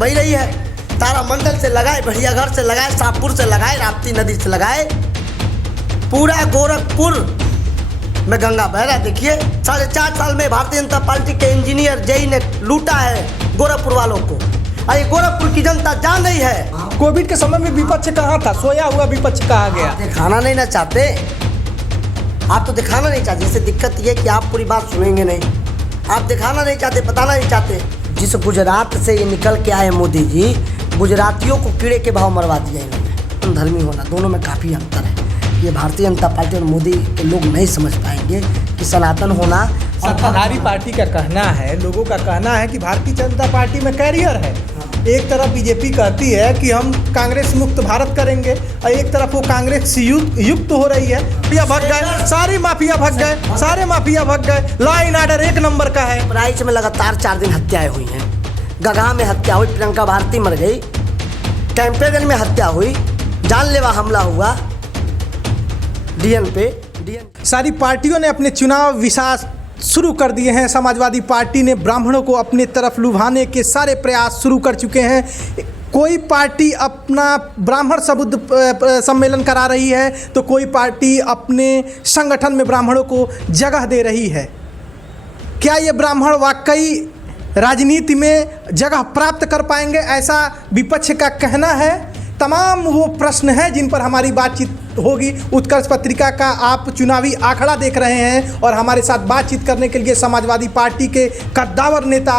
बह रही है, तारामंडल से लगाए, बढ़ियाघर से लगाए, शाहपुर से लगाए, राप्ती नदी से लगाए, पूरा गोरखपुर में गंगा बह रहा है। देखिए 4.5 साल में भारतीय जनता पार्टी के इंजीनियर जेई ने लूटा है गोरखपुर वालों को, और ये गोरखपुर की जनता जान रही है। कोविड के समय में विपक्ष कहाँ था? सोया हुआ विपक्ष कहा गया। दिखाना नहीं ना चाहते, आप तो दिखाना नहीं चाहते। इससे दिक्कत ये है कि आप पूरी बात सुनेंगे नहीं, आप दिखाना नहीं चाहते, बताना नहीं चाहते। जिस गुजरात से ये निकल के आए मोदी जी, गुजरातियों को कीड़े के भाव मरवा दिया इन्होंने। धर्मी होना, दोनों में काफ़ी अंतर है। ये भारतीय जनता पार्टी और मोदी के लोग नहीं समझ पाएंगे कि सनातन होना। सत्ताधारी पार्टी का कहना है, लोगों का कहना है कि भारतीय जनता पार्टी में कैरियर है। एक तरफ बीजेपी कहती है कि हम कांग्रेस मुक्त भारत करेंगे, और एक तरफ वो कांग्रेस से युक्त हो रही है। माफिया भग गए, सारी माफिया भग गए, सारे माफिया भग गए। लॉ एंड ऑर्डर 1 नंबर का है। बहराइच में लगातार 4 दिन हत्याएं हुई हैं, गगहा में हत्या हुई, प्रियंका भारती मर गई, कैंपेगंज में हत्या हुई, जानलेवा हमला हुआ डीएन पे। सारी पार्टियों ने अपने चुनाव विशास शुरू कर दिए हैं। समाजवादी पार्टी ने ब्राह्मणों को अपने तरफ लुभाने के सारे प्रयास शुरू कर चुके हैं। कोई पार्टी अपना ब्राह्मण सबुद्ध सम्मेलन करा रही है, तो कोई पार्टी अपने संगठन में ब्राह्मणों को जगह दे रही है। क्या ये ब्राह्मण वाकई राजनीति में जगह प्राप्त कर पाएंगे, ऐसा विपक्ष का कहना है। तमाम वो प्रश्न हैं जिन पर हमारी बातचीत होगी। उत्कर्ष पत्रिका का आप चुनावी आंकड़ा देख रहे हैं, और हमारे साथ बातचीत करने के लिए समाजवादी पार्टी के कद्दावर नेता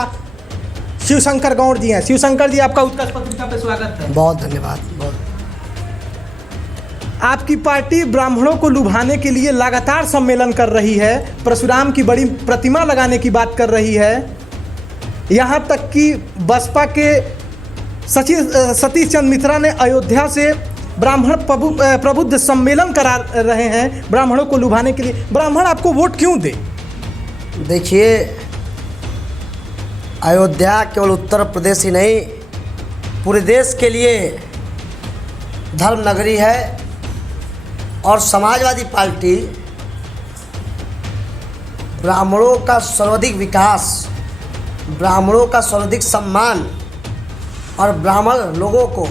शिवशंकर गौड़ जी हैं। शिवशंकर जी, आपका उत्कर्ष पत्रिका पे स्वागत है। बहुत धन्यवाद। बहुत आपकी पार्टी ब्राह्मणों को लुभाने के लिए लगातार सम्मेलन कर रही है, परशुराम की बड़ी प्रतिमा लगाने की बात कर रही है। यहाँ तक कि बसपा के सतीश चंद्र मिश्रा ने अयोध्या से ब्राह्मण प्रबुद्ध सम्मेलन करा रहे हैं ब्राह्मणों को लुभाने के लिए। ब्राह्मण आपको वोट क्यों दे? देखिए, अयोध्या केवल उत्तर प्रदेश ही नहीं, पूरे देश के लिए धर्म नगरी है, और समाजवादी पार्टी ब्राह्मणों का सर्वाधिक विकास, ब्राह्मणों का सर्वाधिक सम्मान और ब्राह्मण लोगों को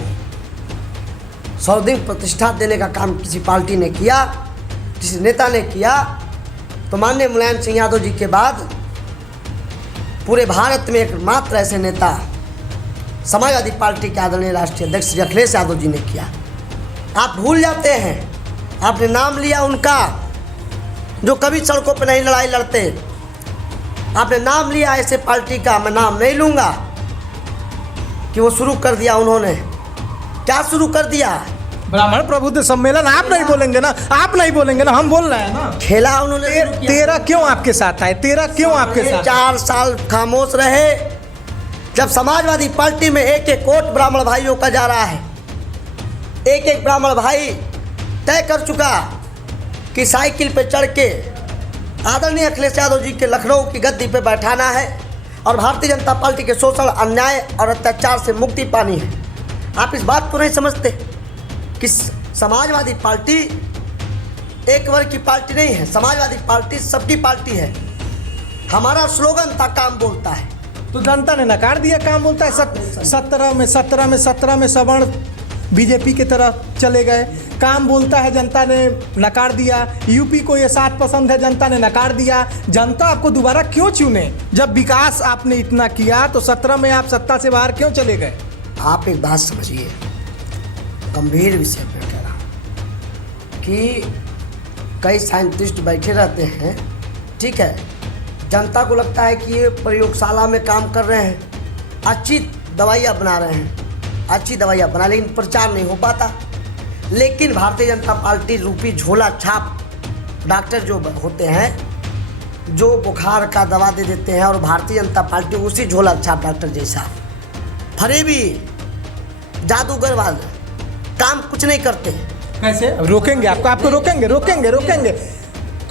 सर्वाधिक प्रतिष्ठा देने का काम किसी पार्टी ने किया, किसी नेता ने किया, तो माननीय मुलायम सिंह यादव जी के बाद पूरे भारत में एकमात्र ऐसे नेता समाजवादी पार्टी के आदरणीय राष्ट्रीय अध्यक्ष श्री अखिलेश यादव जी ने किया। आप भूल जाते हैं, आपने नाम लिया उनका जो कभी सड़कों पर नहीं लड़ाई लड़ते। आपने नाम लिया ऐसे पार्टी का, मैं नाम नहीं लूँगा, कि वो शुरू कर दिया उन्होंने। क्या शुरू कर दिया? ब्राह्मण प्रबुद्ध सम्मेलन। आप नहीं बोलेंगे ना, आप नहीं बोलेंगे ना, हम बोल रहे हैं ना। खेला उन्होंने। तेरा क्यों आपके साथ है? तेरा क्यों आपके साथ? 4 साल खामोश रहे। जब समाजवादी पार्टी में एक एक वोट ब्राह्मण भाइयों का जा रहा है, एक एक ब्राह्मण भाई तय कर चुका कि साइकिल पे चढ़ के आदरणीय अखिलेश यादव जी के लखनऊ की गद्दी पे बैठाना है, और भारतीय जनता पार्टी के शोषण, अन्याय और अत्याचार से मुक्ति पानी है। आप इस बात को नहीं समझते कि समाजवादी पार्टी एक वर्ग की पार्टी नहीं है, समाजवादी पार्टी सबकी पार्टी है। हमारा स्लोगन था काम बोलता है, तो जनता ने नकार दिया काम बोलता है। 17 में सवर्ण बीजेपी की तरफ चले गए। काम बोलता है जनता ने नकार दिया। यूपी को ये 7 पसंद है, जनता ने नकार दिया। जनता आपको दोबारा क्यों चुने? जब विकास आपने इतना किया तो 17 में आप सत्ता से बाहर क्यों चले गए? आप एक बात समझिए, गंभीर विषय पर कह रहा कि कई साइंटिस्ट बैठे रहते हैं, ठीक है, जनता को लगता है कि ये प्रयोगशाला में काम कर रहे हैं, अच्छी दवाइयाँ बना रहे हैं, अच्छी दवाइयाँ बना, लेकिन प्रचार नहीं हो पाता। लेकिन भारतीय जनता पार्टी रूपी झोला छाप डॉक्टर जो होते हैं, जो बुखार का दवा दे देते हैं, और भारतीय जनता पार्टी उसी झोला छाप डॉक्टर जैसा फरेबी जादूगर वाले काम कुछ नहीं करते। कैसे रोकेंगे? आपको रोकेंगे।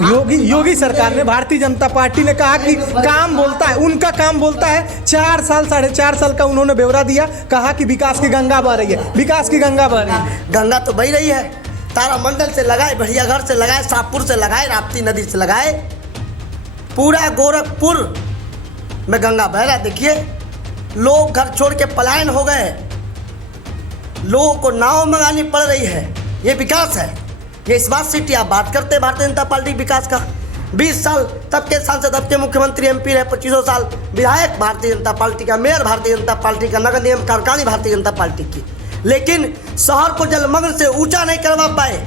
योगी सरकार ने, भारतीय जनता पार्टी ने कहा कि काम बोलता है, उनका काम बोलता है। 4 साल 4.5 साल का उन्होंने ब्यौरा दिया, कहा कि विकास की गंगा बह रही है, विकास की गंगा बह रही है। गंगा तो बह रही है, तारामंडल से लगाए, बढ़ियाघर से लगाए, शाहपुर से लगाए, राप्ती नदी से लगाए, पूरा गोरखपुर में गंगा बह रहा है। देखिए लोग घर छोड़ के पलायन हो गए, लोगों को नाव मंगानी पड़ रही है। ये विकास है? ये स्मार्ट सिटी आप बात करते हैं भारतीय जनता पार्टी विकास का। 20 साल तब के सांसद, अब के मुख्यमंत्री MP रहे, 25 साल विधायक भारतीय जनता पार्टी का, मेयर भारतीय जनता पार्टी का, नगर निगम कार्यकारिणी भारतीय जनता पार्टी की, लेकिन शहर को जलमग्न से ऊंचा नहीं करवा पाए।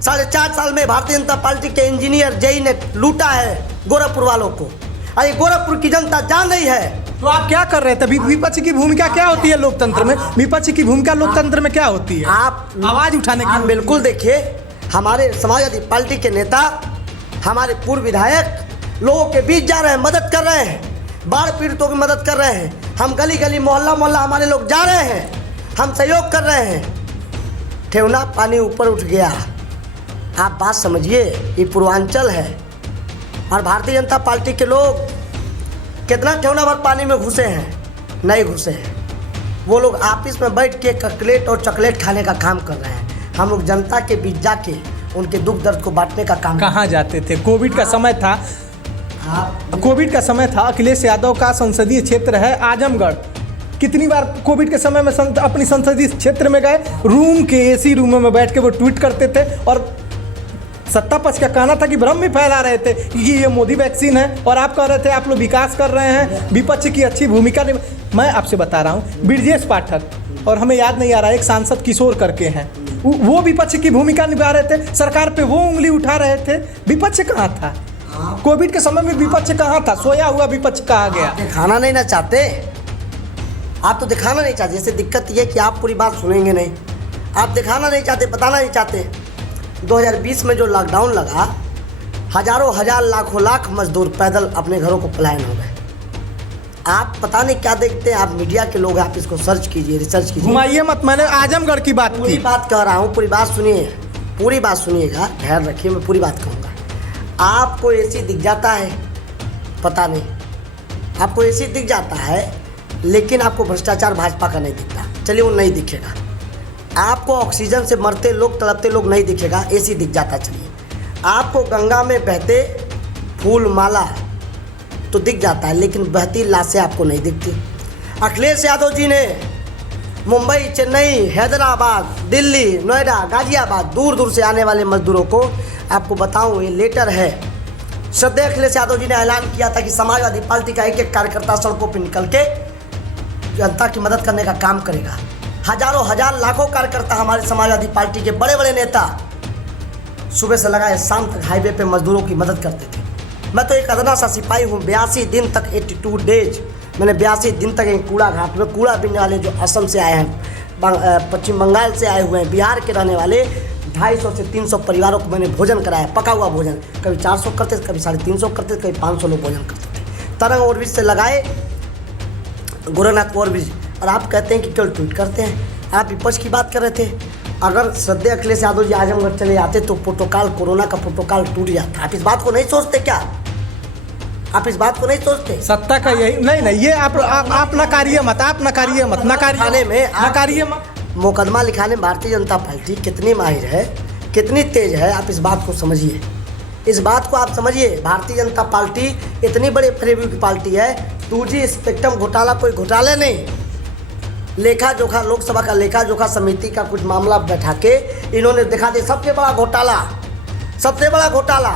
4.5 साल में भारतीय जनता पार्टी के इंजीनियर JE ने लूटा है गोरखपुर वालों को। अरे गोरखपुर की जनता जान रही है। तो आप क्या कर रहे थे? विपक्ष की भूमिका क्या होती है लोकतंत्र में? विपक्ष की भूमिका लोकतंत्र में क्या होती है? आप आवाज उठाने की। बिल्कुल देखिए, हमारे समाजवादी पार्टी के नेता, हमारे पूर्व विधायक लोगों के बीच जा रहे हैं, मदद कर रहे हैं, बाढ़ पीड़ितों की मदद कर रहे हैं। हम गली गली मोहल्ला मोहल्ला हमारे लोग जा रहे हैं, हम सहयोग कर रहे हैं। ठेवना पानी ऊपर उठ गया। आप बात समझिए, ये पूर्वांचल है और भारतीय जनता पार्टी के लोग कितना ठेवना भर पानी में घुसे हैं? नहीं घुसे हैं। वो लोग आपस में बैठ के ककलेट और चॉकलेट खाने का काम कर रहे हैं। हम लोग जनता के बीच जाके उनके दुख दर्द को बांटने का काम। कहाँ जाते थे? कोविड का समय था, कोविड का समय था। अखिलेश यादव का संसदीय क्षेत्र है आजमगढ़। कितनी बार कोविड के समय में अपनी संसदीय क्षेत्र में गए, रूम के AC रूमों में बैठ के वो ट्वीट करते थे और सत्ता पक्ष का कहना था कि भ्रम भी फैला रहे थे कि ये मोदी वैक्सीन है, और आप कह रहे थे आप लोग विकास कर रहे हैं, विपक्ष की अच्छी भूमिका। मैं आपसे बता रहा हूँ, ब्रजेश पाठक और हमें याद नहीं आ रहा, एक सांसद किशोर करके हैं, वो विपक्ष की भूमिका निभा रहे थे, सरकार पे वो उंगली उठा रहे थे। विपक्ष कहाँ था? कोविड के समय में विपक्ष कहाँ था? सोया हुआ विपक्ष कहा गया। दिखाना नहीं ना चाहते आप, तो दिखाना नहीं चाहते। जैसे दिक्कत ये कि आप पूरी बात सुनेंगे नहीं, आप दिखाना नहीं चाहते, बताना नहीं चाहते। 2020 में जो लॉकडाउन लगा, हजारों हजार लाखों लाख मजदूर पैदल अपने घरों को पलायन हो गए। आप पता नहीं क्या देखते हैं, आप मीडिया के लोग, आप इसको सर्च कीजिए, रिसर्च कीजिए। घुमाइए मत, मैंने आजमगढ़ की बात पूरी की। बात कह रहा हूँ, पूरी बात सुनिए, पूरी बात सुनिएगा, ध्यान रखिए, मैं पूरी बात कहूँगा। आपको AC दिख जाता है, पता नहीं, आपको AC दिख जाता है, लेकिन आपको भ्रष्टाचार भाजपा का नहीं दिखता। चलिए, वो नहीं दिखेगा। आपको ऑक्सीजन से मरते लोग, तड़पते लोग नहीं दिखेगा, AC दिख जाता। चलिए, आपको गंगा में बहते फूल माला तो दिख जाता है, लेकिन बहती लाशें आपको नहीं दिखती। अखिलेश यादव जी ने मुंबई, चेन्नई, हैदराबाद, दिल्ली, नोएडा, गाजियाबाद, दूर दूर से आने वाले मजदूरों को, आपको बताऊं, ये लेटर है। श्रद्धेय अखिलेश यादव जी ने ऐलान किया था कि समाजवादी पार्टी का एक एक कार्यकर्ता सड़कों पर निकल के जनता की मदद करने का काम करेगा। हजारों हजार लाखों कार्यकर्ता, हमारे समाजवादी पार्टी के बड़े बड़े नेता सुबह से लगाए शाम तक हाईवे पे मजदूरों की मदद करते थे। मैं तो एक अदना सा सिपाही हूँ। 82 दिन तक, 82 डेज, मैंने 82 दिन तक एक कूड़ा घाट में कूड़ा बीनने वाले जो असम से आए हैं, पश्चिम बंगाल से आए हुए हैं, बिहार के रहने वाले 250 से 300 परिवारों को मैंने भोजन कराया, पका हुआ भोजन। कभी 400 करते थे, कभी 350 करते थे, कभी 500 लोग भोजन करते थे। तरंग ओवरब्रिज से लगाए गोरखनाथ ओवरब्रिज, और आप कहते हैं कि क्यों ट्वीट करते हैं? आप विपक्ष की बात कर रहे थे। अगर श्रद्धेय अखिलेश यादव जी आजमगढ़ चले जाते तो प्रोटोकॉल, कोरोना का प्रोटोकॉल टूट जाता। आप इस बात को नहीं सोचते क्या? आप इस बात को नहीं सोचते? सत्ता का यही नहीं, ये आप नकारिए मत, आप नकारिए मत, नकारिए मत। मुकदमा लिखाने में भारतीय जनता पार्टी कितनी माहिर है, कितनी तेज है, आप इस बात को समझिए। इस बात को आप समझिए। भारतीय जनता पार्टी इतनी बड़ी फरेबी की पार्टी है, 2G स्पेक्ट्रम घोटाला कोई घोटाले नहीं, लेखा जोखा, लोकसभा का लेखा जोखा समिति का कुछ मामला बैठा के इन्होंने दिखा दिया सबसे बड़ा घोटाला, सबसे बड़ा घोटाला।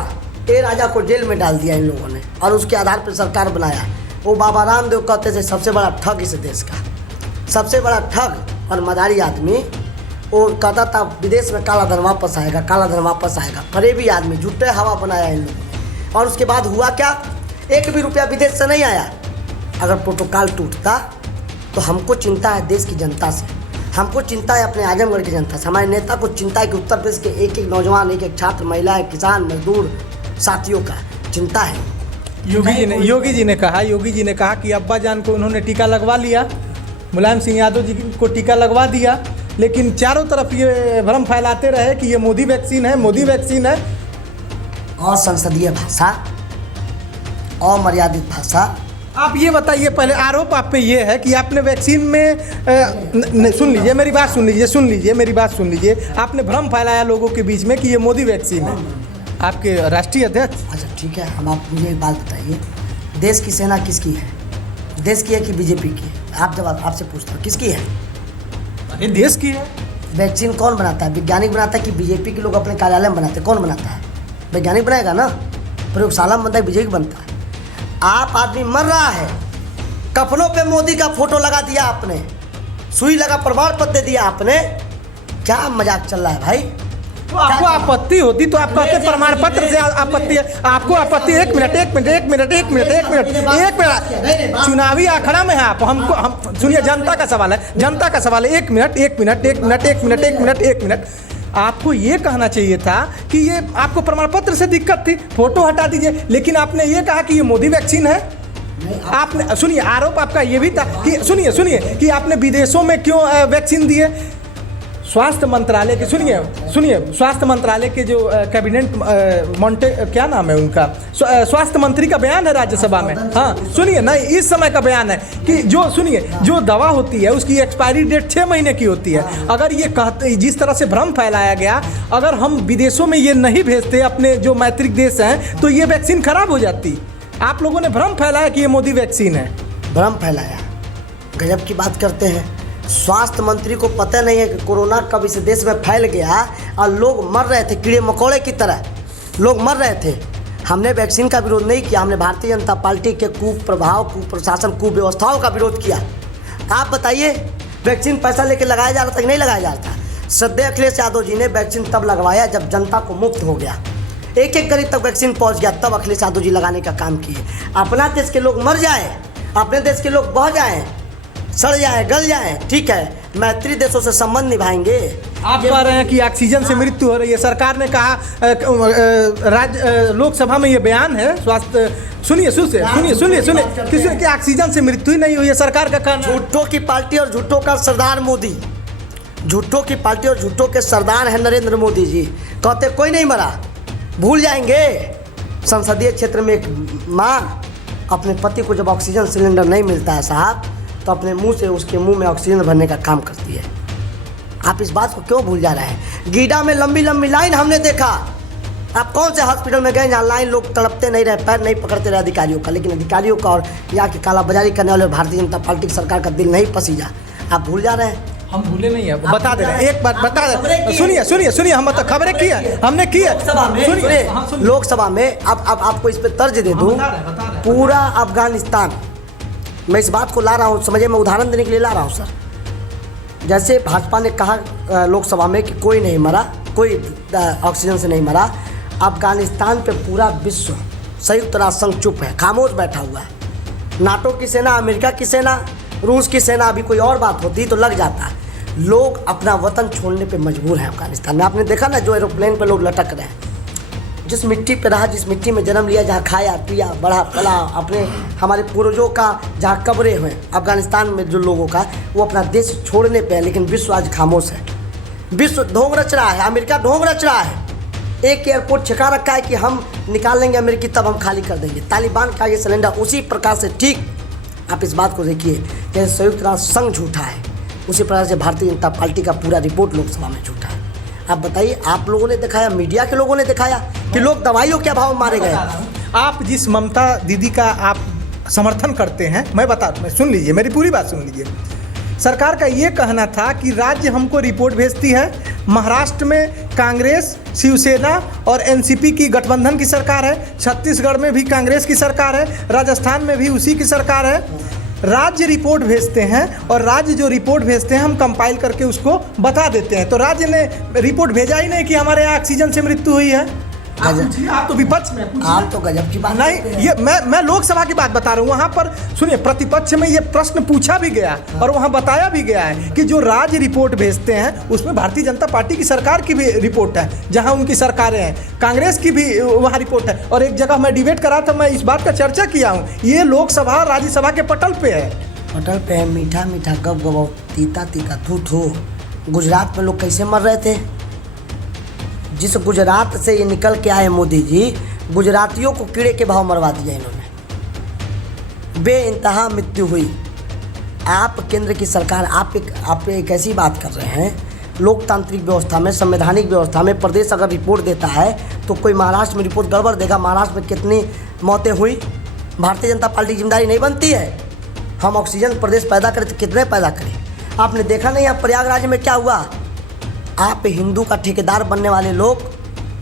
ए राजा को जेल में डाल दिया इन लोगों ने, और उसके आधार पर सरकार बनाया। वो बाबा रामदेव कहते थे सबसे बड़ा ठग इस देश का, सबसे बड़ा ठग और मदारी आदमी। वो कहता था विदेश में काला धन वापस आएगा, काला धन वापस आएगा। फरेबी आदमी, झूठे हवा बनाया इन लोगों ने। और उसके बाद हुआ क्या? 1 भी रुपया विदेश से नहीं आया। अगर प्रोटोकॉल टूटता तो हमको चिंता है देश की जनता से, हमको चिंता है अपने आजमगढ़ की जनता से, हमारे नेता को चिंता है कि उत्तर प्रदेश के एक एक नौजवान, एक एक छात्र, महिलाएं, किसान, मजदूर साथियों का चिंता है। योगी जी ने कहा कि अब्बा जान को उन्होंने टीका लगवा लिया, मुलायम सिंह यादव जी को टीका लगवा दिया, लेकिन चारों तरफ ये भ्रम फैलाते रहे कि ये मोदी वैक्सीन है, मोदी वैक्सीन है। और संसदीय भाषा, अमर्यादित भाषा। आप ये बताइए, पहले आरोप आप पे ये है कि आपने वैक्सीन में सुन लीजिए मेरी बात, सुन लीजिए, आपने भ्रम फैलाया लोगों के बीच में कि ये मोदी वैक्सीन है, आपके राष्ट्रीय अध्यक्ष। अच्छा ठीक है, हम आप मुझे एक बात बताइए, देश की सेना किसकी है? देश की है कि बीजेपी की है? आप जवाब आपसे पूछता हूँ, किसकी है? ये देश की है। वैक्सीन कौन बनाता है? वैज्ञानिक बनाता है कि बीजेपी के लोग अपने कार्यालय में बनाते हैं? कौन बनाता है? वैज्ञानिक बनाएगा ना, प्रयोगशाला में बनता है, बीजेपी बनता है। आप आदमी मर रहा है, कफनों पे मोदी का फोटो लगा दिया आपने, सुई लगा प्रमाण पत्र दे दिया आपने, क्या मजाक चल रहा है भाई? तो आपको आपत्ति होती तो आप कहते प्रमाण पत्र से आपत्ति है, आपको आपत्ति। एक मिनट, चुनावी आखड़ा में है आप। हम सुनिए, जनता का सवाल है। एक मिनट। आपको ये कहना चाहिए था कि ये आपको प्रमाण पत्र से दिक्कत थी, फोटो हटा दीजिए, लेकिन आपने ये कहा कि ये मोदी वैक्सीन है। आपने सुनिए, आरोप आपका ये भी था कि सुनिए कि आपने विदेशों में क्यों वैक्सीन दिए। स्वास्थ्य मंत्रालय के सुनिए स्वास्थ्य मंत्रालय के जो कैबिनेट मोंटे क्या नाम है उनका, स्वास्थ्य मंत्री का बयान है राज्यसभा में। हाँ सुनिए, नहीं इस समय का बयान है कि जो दवा होती है उसकी एक्सपायरी डेट 6 महीने की होती है। अगर ये कहते, जिस तरह से भ्रम फैलाया गया, अगर हम विदेशों में ये नहीं भेजते अपने जो मैत्रिक देश हैं तो ये वैक्सीन खराब हो जाती। आप लोगों ने भ्रम फैलाया कि ये मोदी वैक्सीन है। भ्रम फैलाया, गजब की बात करते हैं। स्वास्थ्य मंत्री को पता नहीं है कि कोरोना कब इस देश में फैल गया और लोग मर रहे थे, कीड़े मकोड़े की तरह लोग मर रहे थे। हमने वैक्सीन का विरोध नहीं किया, हमने भारतीय जनता पार्टी के कुप्रभाव, कुप्रशासन, कुव्यवस्थाओं का विरोध किया। आप बताइए, वैक्सीन पैसा लेके लगाया जा रहा था कि नहीं लगाया जा रहा था? सदैव अखिलेश यादव जी ने वैक्सीन तब लगवाया जब जनता को मुफ्त हो गया, एक गरीब तक वैक्सीन पहुंच गया, तब अखिलेश यादव जी लगाने का काम किए। अपना देश के लोग मर जाए, अपने देश के लोग बह जाएं, सड़ जाए, गल जाए, ठीक है, मैत्री देशों से संबंध निभाएंगे। आप कह रहे हैं कि ऑक्सीजन से मृत्यु हो रही है। सरकार ने कहा, लोकसभा में ये बयान है स्वास्थ्य, सुनिए किसी की ऑक्सीजन से मृत्यु ही नहीं हुई है, सरकार का कहना। झूठों की पार्टी और झूठों का सरदार मोदी, झूठों की पार्टी और झूठों के सरदार हैं नरेंद्र मोदी जी। कहते कोई नहीं मरा, भूल जाएंगे। संसदीय क्षेत्र में एक माँ अपने पति को जब ऑक्सीजन सिलेंडर नहीं मिलता है साहब, तो अपने मुंह से उसके मुंह में ऑक्सीजन भरने का काम करती है। आप इस बात को क्यों भूल जा रहे हैं? गीडा में लंबी लंबी लाइन हमने देखा। आप कौन से हॉस्पिटल में गए जहाँ लाइन लोग तड़पते नहीं रहे, पैर नहीं पकड़ते रहे अधिकारियों का, लेकिन अधिकारियों का और यहाँ की कालाबाजारी करने वाले भारतीय जनता पार्टी की सरकार का दिल नहीं पसीजा। आप भूल जा रहे हैं। हम भूले नहीं है, बता दे रहे हैं, एक बात बता दे। सुनिए हम तो खबरें की है, हमने की है लोकसभा में। अब आपको इस पे तर्ज दे दूँ, पूरा अफगानिस्तान, मैं इस बात को ला रहा हूँ, समझे, मैं उदाहरण देने के लिए ला रहा हूँ सर। जैसे भाजपा ने कहा लोकसभा में कि कोई नहीं मरा, कोई ऑक्सीजन से नहीं मरा, अफगानिस्तान पे पूरा विश्व, संयुक्त राष्ट्र संघ चुप है, खामोश बैठा हुआ है। नाटो की सेना, अमेरिका की सेना, रूस की सेना, अभी कोई और बात होती तो लग जाता। लोग अपना वतन छोड़ने पे मजबूर हैं अफगानिस्तान में। आपने देखा ना, जो एरोप्लेन पे लोग लटक रहे हैं, जिस मिट्टी पे रहा, जिस मिट्टी में जन्म लिया, जहाँ खाया पिया बड़ा पला, अपने हमारे पूर्वजों का जहाँ कब्रें हुए, अफगानिस्तान में जो लोगों का, वो अपना देश छोड़ने पे है। लेकिन विश्व आज खामोश है, विश्व ढोंग रच रहा है, अमेरिका ढोंग रच रहा है। एक एयरपोर्ट छिका रखा है कि हम निकाल लेंगे अमेरिकी, तब हम खाली कर देंगे। तालिबान का ये सिलेंडर उसी प्रकार से, ठीक, आप इस बात को देखिए, जैसे संयुक्त राष्ट्र संघ झूठा है, उसी प्रकार से भारतीय जनता पार्टी का पूरा रिपोर्ट लोकसभा में झूठा है। आप बताइए, आप लोगों ने दिखाया, मीडिया के लोगों ने दिखाया कि लोग दवाइयों के अभाव मारे गए। आप जिस ममता दीदी का आप समर्थन करते हैं, मैं सुन लीजिए, मेरी पूरी बात सुन लीजिए। सरकार का ये कहना था कि राज्य हमको रिपोर्ट भेजती है, महाराष्ट्र में कांग्रेस, शिवसेना और एनसीपी की गठबंधन की सरकार है, छत्तीसगढ़ में भी कांग्रेस की सरकार है, राजस्थान में भी उसी की सरकार है। राज्य रिपोर्ट भेजते हैं और राज्य जो रिपोर्ट भेजते हैं हम कंपाइल करके उसको बता देते हैं। तो राज्य ने रिपोर्ट भेजा ही नहीं कि हमारे यहाँ ऑक्सीजन से मृत्यु हुई है। आप तो विपक्ष में, आप तो गजब की बात नहीं, ये मैं लोकसभा की बात बता रहा हूँ। वहाँ पर सुनिए, प्रतिपक्ष में ये प्रश्न पूछा भी गया और वहाँ बताया भी गया है कि जो राज्य रिपोर्ट भेजते हैं उसमें भारतीय जनता पार्टी की सरकार की भी रिपोर्ट है, जहाँ उनकी सरकारें हैं, कांग्रेस की भी वहाँ रिपोर्ट है। और एक जगह मैं डिबेट करा था, मैं इस बात का चर्चा किया हूँ, ये लोकसभा राज्यसभा के पटल पे है, पटल पे है। मीठा मीठा गप गप, तीता तीता थू थू। गुजरात में लोग कैसे मर रहे थे? जिस गुजरात से ये निकल के आए मोदी जी, गुजरातियों को कीड़े के भाव मरवा दिया इन्होंने, बेइंतहा मृत्यु हुई। आप केंद्र की सरकार, आप एक ऐसी बात कर रहे हैं, लोकतांत्रिक व्यवस्था में, संवैधानिक व्यवस्था में प्रदेश अगर रिपोर्ट देता है तो कोई महाराष्ट्र में रिपोर्ट गड़बड़ देगा। महाराष्ट्र में कितनी मौतें हुई, भारतीय जनता पार्टी की जिम्मेदारी नहीं बनती है? हम ऑक्सीजन प्रदेश पैदा करें तो कितने पैदा करें? आपने देखा नहीं अब प्रयागराज में क्या हुआ? आप हिंदू का ठेकेदार बनने वाले लोग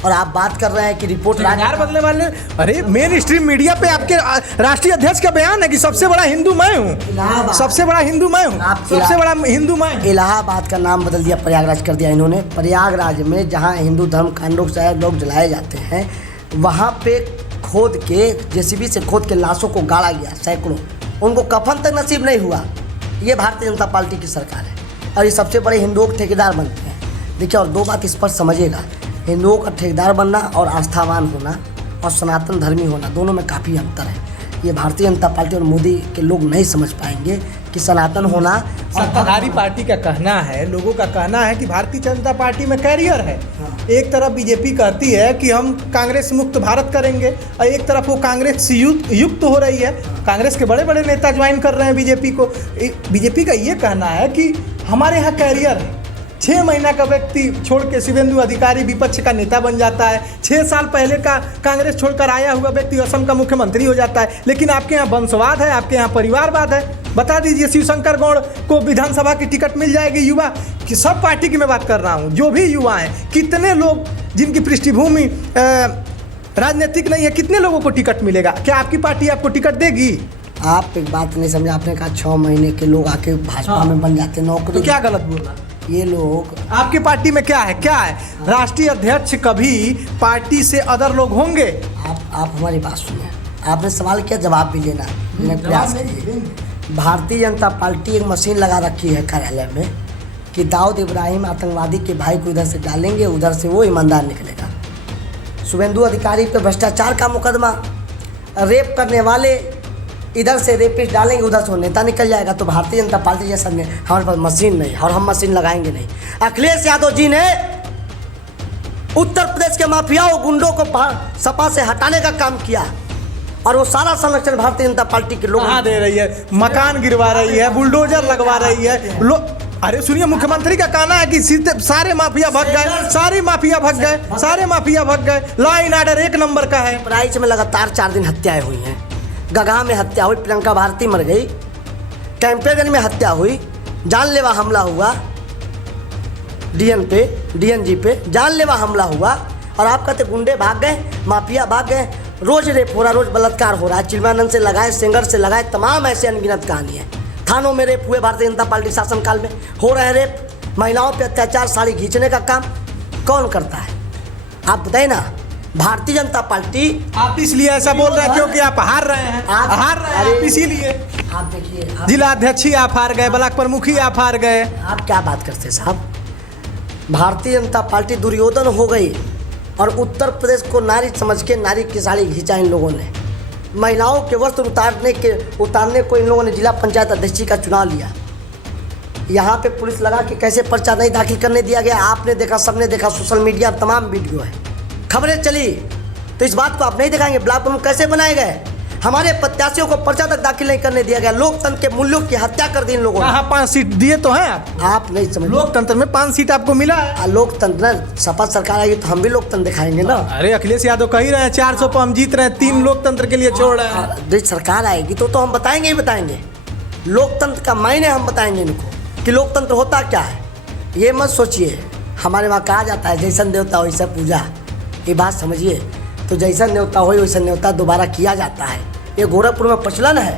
और आप बात कर रहे हैं कि रिपोर्ट ठेकेदार बदलने वाले। अरे मेन स्ट्रीम मीडिया पे आपके राष्ट्रीय अध्यक्ष का बयान है कि सबसे बड़ा हिंदू मैं हूँ, सबसे बड़ा हिंदू मैं हूँ, सबसे बड़ा हिंदू मैं हूँ। इलाहाबाद का नाम बदल दिया, प्रयागराज कर दिया इन्होंने। प्रयागराज में जहाँ हिंदू धर्म कांडों से लोग जलाए जाते हैं, वहाँ पे खोद के जेसीबी से खोद के लाशों को गाड़ा गया सैकड़ों, उनको कफन तक नसीब नहीं हुआ। ये भारतीय जनता पार्टी की सरकार है और ये सबसे बड़े हिंदुओं के ठेकेदार बनते हैं। देखिए, और दो बात इस पर समझिएगा, हिंदुओं का ठेकेदार बनना और आस्थावान होना और सनातन धर्मी होना, दोनों में काफ़ी अंतर है। ये भारतीय जनता पार्टी और मोदी के लोग नहीं समझ पाएंगे कि सनातन होना। सत्ताधारी पार्टी का कहना है, लोगों का कहना है कि भारतीय जनता पार्टी में कैरियर है। एक तरफ बीजेपी कहती है कि हम कांग्रेस मुक्त भारत करेंगे और एक तरफ वो कांग्रेस से युक्त हो रही है। कांग्रेस के बड़े बड़े नेता ज्वाइन कर रहे हैं बीजेपी को। बीजेपी का ये कहना है कि हमारे यहाँ कैरियर है। 6 महीना का व्यक्ति छोड़ के शुभेंदु अधिकारी विपक्ष का नेता बन जाता है। 6 साल पहले का कांग्रेस छोड़कर आया हुआ व्यक्ति असम का मुख्यमंत्री हो जाता है। लेकिन आपके यहाँ वंशवाद है, आपके यहाँ परिवारवाद है। बता दीजिए, शिवशंकर गौड़ को विधानसभा की टिकट मिल जाएगी। युवा कि सब पार्टी की मैं बात कर रहा हूँ, जो भी युवा हैं, कितने लोग जिनकी पृष्ठभूमि राजनीतिक नहीं है, कितने लोगों को टिकट मिलेगा? क्या आपकी पार्टी आपको टिकट देगी? आप एक बात नहीं समझे, आपने कहा 6 महीने के लोग आके भाजपा में बन जाते हैं नौकरी। तो क्या गलत बोला? ये लोग आपकी पार्टी में क्या है? राष्ट्रीय अध्यक्ष कभी पार्टी से अदर लोग होंगे? आप हमारी बात सुनिए। आपने सवाल किया, जवाब भी लेना प्रयास कीजिए। भारतीय जनता पार्टी एक मशीन लगा रखी है कार्यालय में कि दाऊद इब्राहिम आतंकवादी के भाई को इधर से डालेंगे, उधर से वो ईमानदार निकलेगा। शुभेंदु अधिकारी पे भ्रष्टाचार का मुकदमा, रेप करने वाले इधर से रेपिस्ट डालेंगे, उधर से वो नेता निकल जाएगा। तो भारतीय जनता पार्टी जैसा हमारे पास मशीन नहीं और हम मशीन लगाएंगे नहीं। अखिलेश यादव जी ने उत्तर प्रदेश के माफियाओं गुंडों को सपा से हटाने का काम किया और वो सारा संरक्षण भारतीय जनता पार्टी के लोग दे रही है। मकान गिरवा रही है, बुलडोजर लगवा रही है। अरे सुनिए, मुख्यमंत्री का कहना है कि सारे माफिया भग गए, सारे माफिया भग गए। लॉ एंड ऑर्डर 1 नंबर का है। प्राइच में लगातार 4 दिन हत्याएं हुई हैं। गगहा में हत्या हुई, प्रियंका भारती मर गई। कैंपेगंज में हत्या हुई, जानलेवा हमला हुआ। डीएनजी पे जानलेवा हमला हुआ और आप कहते गुंडे भाग गए, माफिया भाग गए। रोज रेप हो रहा, रोज बलात्कार हो रहा है। चिल्मानंद से लगाए, सेंगर से लगाए, तमाम ऐसे अनगिनत कहानी है। थानों में रेप हुए भारतीय जनता पार्टी शासनकाल में, हो रहे हैं रेप। महिलाओं पे अत्याचार, साड़ी खींचने का काम कौन करता है? आप बताइए ना। भारतीय जनता पार्टी, आप इसलिए ऐसा बोल रहे हैं क्योंकि आप हार रहे हैं, आप इसीलिए। आप देखिए, जिला अध्यक्ष आप हार गए, ब्लॉक प्रमुख आप हार गए। आप क्या बात करते साहब? भारतीय जनता पार्टी दुर्योधन हो गई और उत्तर प्रदेश को नारी समझ के नारी की साड़ी खींचा इन लोगों ने। महिलाओं के वस्त्र उतारने को इन लोगों ने जिला पंचायत अध्यक्ष का चुनाव लिया। यहाँ पे पुलिस लगा के कैसे पर्चा नहीं दाखिल करने दिया गया, आपने देखा, सबने देखा, सोशल मीडिया तमाम वीडियो है, खबरें चली। तो इस बात को आप नहीं दिखाएंगे? ब्लॉक प्रमुख कैसे बनाए गए? हमारे प्रत्याशियों को पर्चा तक दाखिल नहीं करने दिया गया। लोकतंत्र के मूल्यों की हत्या कर दी इन लोगों ने। 5 सीट दिए तो हैं आप नहीं समझ। लोकतंत्र में 5 सीट आपको मिला है। लोकतंत्र, सपा सरकार आएगी तो हम भी लोकतंत्र दिखाएंगे ना। अरे अखिलेश यादव कह ही रहे हैं 400 पर हम जीत रहे हैं, 3 लोकतंत्र के लिए छोड़ रहे हैं। सरकार आएगी तो हम बताएंगे ही बताएंगे। लोकतंत्र का मायने हम बताएंगे इनको कि लोकतंत्र होता क्या है। ये मत सोचिए, हमारे वहाँ कहा जाता है जैसन देवता वैसा पूजा। ये बात समझिए। तो जैसा न्योता हो वैसा न्योता दोबारा किया जाता है। ये गोरखपुर में प्रचलन है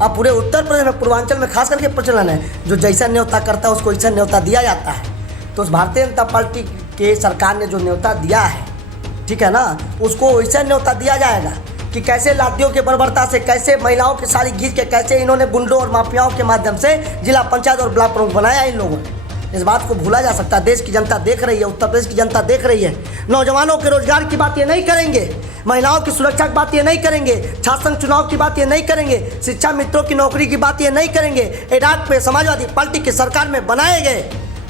और पूरे उत्तर प्रदेश में, पूर्वांचल में खास करके प्रचलन है। जो जैसा न्योता करता है उसको वैसा न्योता दिया जाता है। तो भारतीय जनता पार्टी के सरकार ने जो न्योता दिया है, ठीक है ना, उसको वैसा न्योता दिया जाएगा कि कैसे लादियों के बर्बरता से, कैसे महिलाओं की साड़ी खींच के, कैसे इन्होंने गुंडों और माफियाओं के माध्यम से जिला पंचायत और ब्लॉक प्रमुख बनाया इन लोगों ने। इस बात को भूला जा सकता है? देश की जनता देख रही है, उत्तर प्रदेश की जनता देख रही है। नौजवानों के रोजगार की बात ये नहीं करेंगे, महिलाओं की सुरक्षा की बात ये नहीं करेंगे, शासन चुनाव की बात ये नहीं करेंगे, शिक्षा मित्रों की नौकरी की बात ये नहीं करेंगे। इराक पे समाजवादी पार्टी की सरकार में बनाए गए,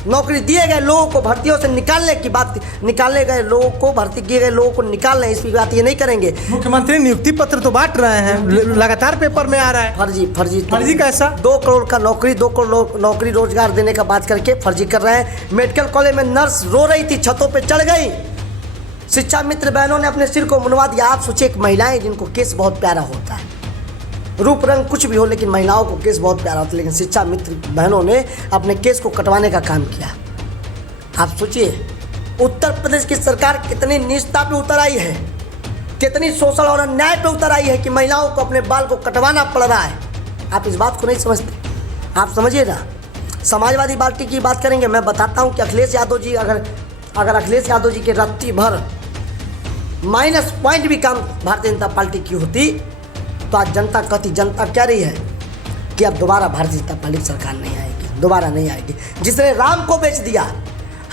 नौकरी दिए गए लोगों को भर्तियों से निकालने की बात, निकाले गए लोगों को, भर्ती किए गए लोगों को निकालने, इसकी बात ये नहीं करेंगे। मुख्यमंत्री नियुक्ति पत्र तो बांट रहे हैं, लगातार पेपर में आ रहा है। फर्जी कैसा? 2 करोड़ का नौकरी, 2 करोड़ नौकरी रोजगार देने का बात करके फर्जी कर रहे हैं। मेडिकल कॉलेज में नर्स रो रही थी, छतों पर चढ़ गई। शिक्षा मित्र बहनों ने अपने सिर को मुनवा दिया। आप सोचिए, एक महिलाएं जिनको केस बहुत प्यारा होता है, रूप रंग कुछ भी हो, लेकिन महिलाओं को केस बहुत प्यारा होता है। लेकिन शिक्षा मित्र बहनों ने अपने केस को कटवाने का काम किया। आप सोचिए उत्तर प्रदेश की सरकार कितनी नीचता पे उतर आई है, कितनी शोषण और अन्याय पे उतर आई है कि महिलाओं को अपने बाल को कटवाना पड़ रहा है। आप इस बात को नहीं समझते। आप समझिए ना, समाजवादी पार्टी की बात करेंगे, मैं बताता हूँ कि अखिलेश यादव जी अगर अखिलेश यादव जी के रत्ती भर माइनस पॉइंट भी काम भारतीय जनता पार्टी की होती तो आज जनता कहती, जनता कह रही है कि अब दोबारा भारतीय जनता पार्टी की सरकार नहीं आएगी, दोबारा नहीं आएगी। जिसने राम को बेच दिया,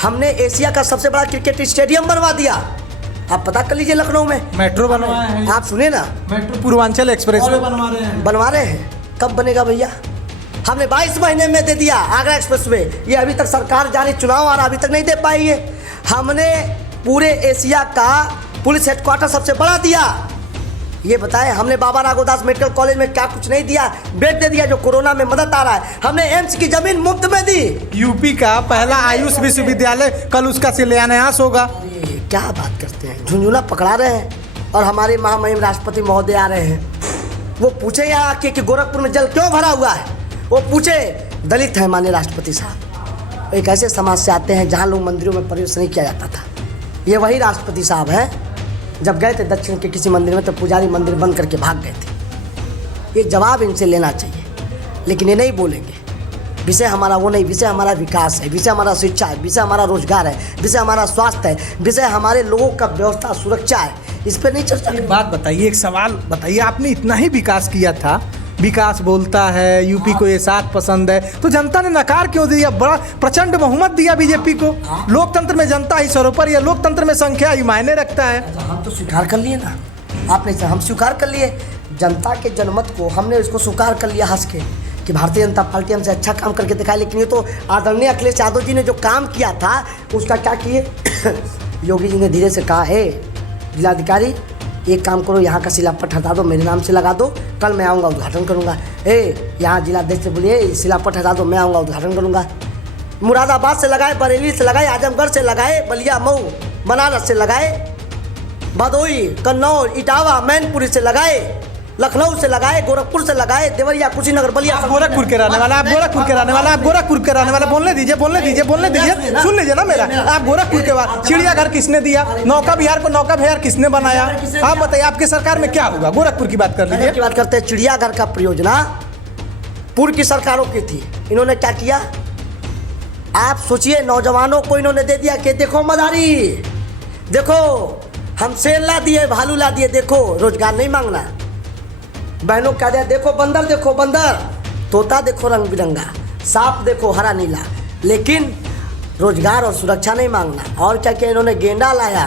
हमने एशिया का सबसे बड़ा क्रिकेट स्टेडियम बनवा दिया। आप पता कर लीजिए, लखनऊ में मेट्रो बनवाया है, आप सुने ना, मेट्रो पूर्वांचल एक्सप्रेस बनवा रहे हैं। कब बनेगा भैया? हमने 22 महीने में दे दिया आगरा एक्सप्रेस वे। ये अभी तक सरकार जाने, चुनाव आ रहा, अभी तक नहीं दे पाई है। हमने पूरे एशिया का पुलिस हेडक्वार्टर सबसे बड़ा दिया। ये बताएं, हमने बाबा राघोदास मेडिकल कॉलेज में क्या कुछ नहीं दिया? बेड दे दिया जो कोरोना में मदद आ रहा है। हमने एम्स की जमीन मुफ्त में दी। यूपी का पहला आयुष विश्वविद्यालय कल उसका शिलान्यास होगा। क्या बात करते हैं, झुंझुना पकड़ा रहे हैं। और हमारे महामहिम राष्ट्रपति महोदय आ रहे हैं, वो पूछे यहाँ आके कि गोरखपुर में जल क्यों भरा हुआ है। वो पूछे, दलित है माननीय राष्ट्रपति साहब। एक ऐसे समाज से आते हैं जहाँ लोग मंदिरों में प्रवेश नहीं किया जाता था। ये वही राष्ट्रपति साहब हैं, जब गए थे दक्षिण के किसी मंदिर में तो पुजारी मंदिर बंद करके भाग गए थे। ये जवाब इनसे लेना चाहिए, लेकिन ये नहीं बोलेंगे। विषय हमारा वो नहीं, विषय हमारा विकास है, विषय हमारा शिक्षा है, विषय हमारा रोजगार है, विषय हमारा स्वास्थ्य है, विषय हमारे लोगों का व्यवस्था सुरक्षा है। इस पर नहीं चर्चा। एक बात बताइए, एक सवाल बताइए, आपने इतना ही विकास किया था, विकास बोलता है, यूपी को ये साथ पसंद है, तो जनता ने नकार क्यों दिया? बड़ा प्रचंड बहुमत दिया बीजेपी को। लोकतंत्र में जनता ही सर्वोपरि है, लोकतंत्र में संख्या ही मायने रखता है। हम तो स्वीकार कर लिए ना, आपने, हम स्वीकार कर लिए जनता के जनमत को। हमने इसको स्वीकार कर लिया हंस के कि भारतीय जनता पार्टी हमसे अच्छा काम करके दिखाई। लेकिन ये तो आदरणीय अखिलेश यादव जी ने जो काम किया था उसका क्या किए? योगी जी ने धीरे से कहा, जिलाधिकारी एक काम करो, यहाँ का शिलापट हटा दो, मेरे नाम से लगा दो, कल मैं आऊँगा उद्घाटन करूँगा। यहाँ जिलाध्यक्ष से बोलिए शिलापट हटा दो, मैं आऊँगा उद्घाटन करूँगा। मुरादाबाद से लगाए, बरेली से लगाए, आजमगढ़ से लगाए, बलिया, मऊ, बनारस से लगाए, भदोई, कन्नौज, इटावा, मैनपुरी से लगाए, लखनऊ से लगाए, गोरखपुर से लगाए, देवरिया, कुशीनगर, बलिया। गोरखपुर के रहने वाला, आप गोरखपुर के रहने वाला, आप गोरखपुर के रहने वाला, बोलने दीजिए, सुन लीजिए ना मेरा। आप गोरखपुर के बाद चिड़ियाघर किसने दिया? नौका विहार को नौका विहार किसने बनाया? आप बताइए, आपकी सरकार में क्या होगा? गोरखपुर की बात कर लीजिए। की बात करते हैं, चिड़ियाघर का परियोजना पूर्व की सरकारों की थी। इन्होंने क्या किया? आप सोचिए, नौजवानों को इन्होंने दे दिया कि देखो मदारी, देखो हम शेर ला दिए, भालू ला दिए, देखो रोजगार नहीं मांगना। बहनों क्या दिया? देखो बंदर, तोता देखो रंग बिरंगा, सांप देखो हरा नीला, लेकिन रोजगार और सुरक्षा नहीं मांगना। और क्या किया इन्होंने? गेंडा लाया,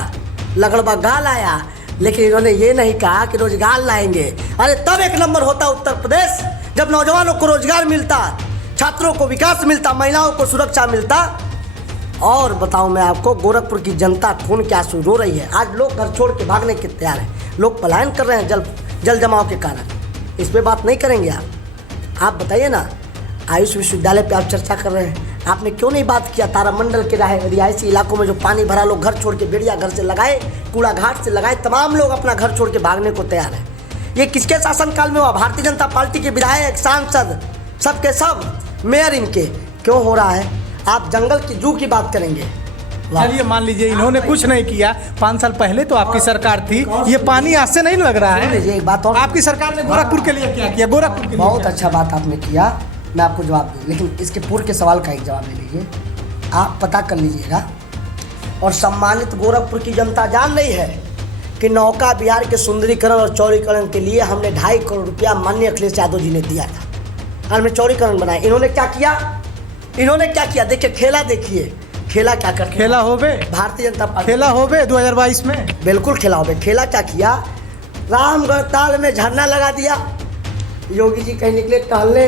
लगड़बग्गा लाया, लेकिन इन्होंने ये नहीं कहा कि रोजगार लाएंगे। अरे तब एक नंबर होता उत्तर प्रदेश, जब नौजवानों को रोजगार मिलता, छात्रों को विकास मिलता, महिलाओं को सुरक्षा मिलता। और बताऊं मैं आपको, गोरखपुर की जनता खून के आंसू रो रही है। आज लोग घर छोड़ के भागने के तैयार हैं, लोग पलायन कर रहे हैं जल जमाव के कारण। इस पे बात नहीं करेंगे आप बताइए ना। आयुष विश्वविद्यालय पे आप चर्चा कर रहे हैं, आपने क्यों नहीं बात किया? तारामंडल के रिहायशी इलाकों में जो पानी भरा, लोग घर छोड़ के बेड़िया घर से लगाए, कूड़ा घाट से लगाए, तमाम लोग अपना घर छोड़ के भागने को तैयार है। ये किसके शासनकाल में हुआ? भारतीय जनता पार्टी के विधायक, सांसद, सबके सब, मेयर इनके। क्यों हो रहा है? आप जंगल की जू की बात करेंगे। चलिए मान लीजिए इन्होंने कुछ नहीं किया, 5 साल पहले तो आपकी सरकार थी, ये पानी आज से नहीं लग रहा है। एक बात और, आपकी सरकार ने गोरखपुर के लिए क्या किया? गोरखपुर के लिए बहुत अच्छा बात आपने किया, मैं आपको जवाब दूँ, लेकिन इसके पूर्व के सवाल का एक जवाब ले लीजिए। आप पता कर लीजिएगा, और सम्मानित गोरखपुर की जनता जान रही है कि नौका विहार के सुंदरीकरण और चौड़ीकरण के लिए हमने 2.5 करोड़ रुपया माननीय अखिलेश यादव जी ने दिया था। हमने चौड़ीकरण बनाया। इन्होंने क्या किया? देखिए खेला, देखिए खेला क्या कर, खेला होबे भारतीय जनता पार्टी, खेला होबे 2022 में, बिल्कुल खेला होबे। खेला क्या किया? रामगढ़ ताल में झरना लगा दिया। योगी जी कहीं निकले टहलने,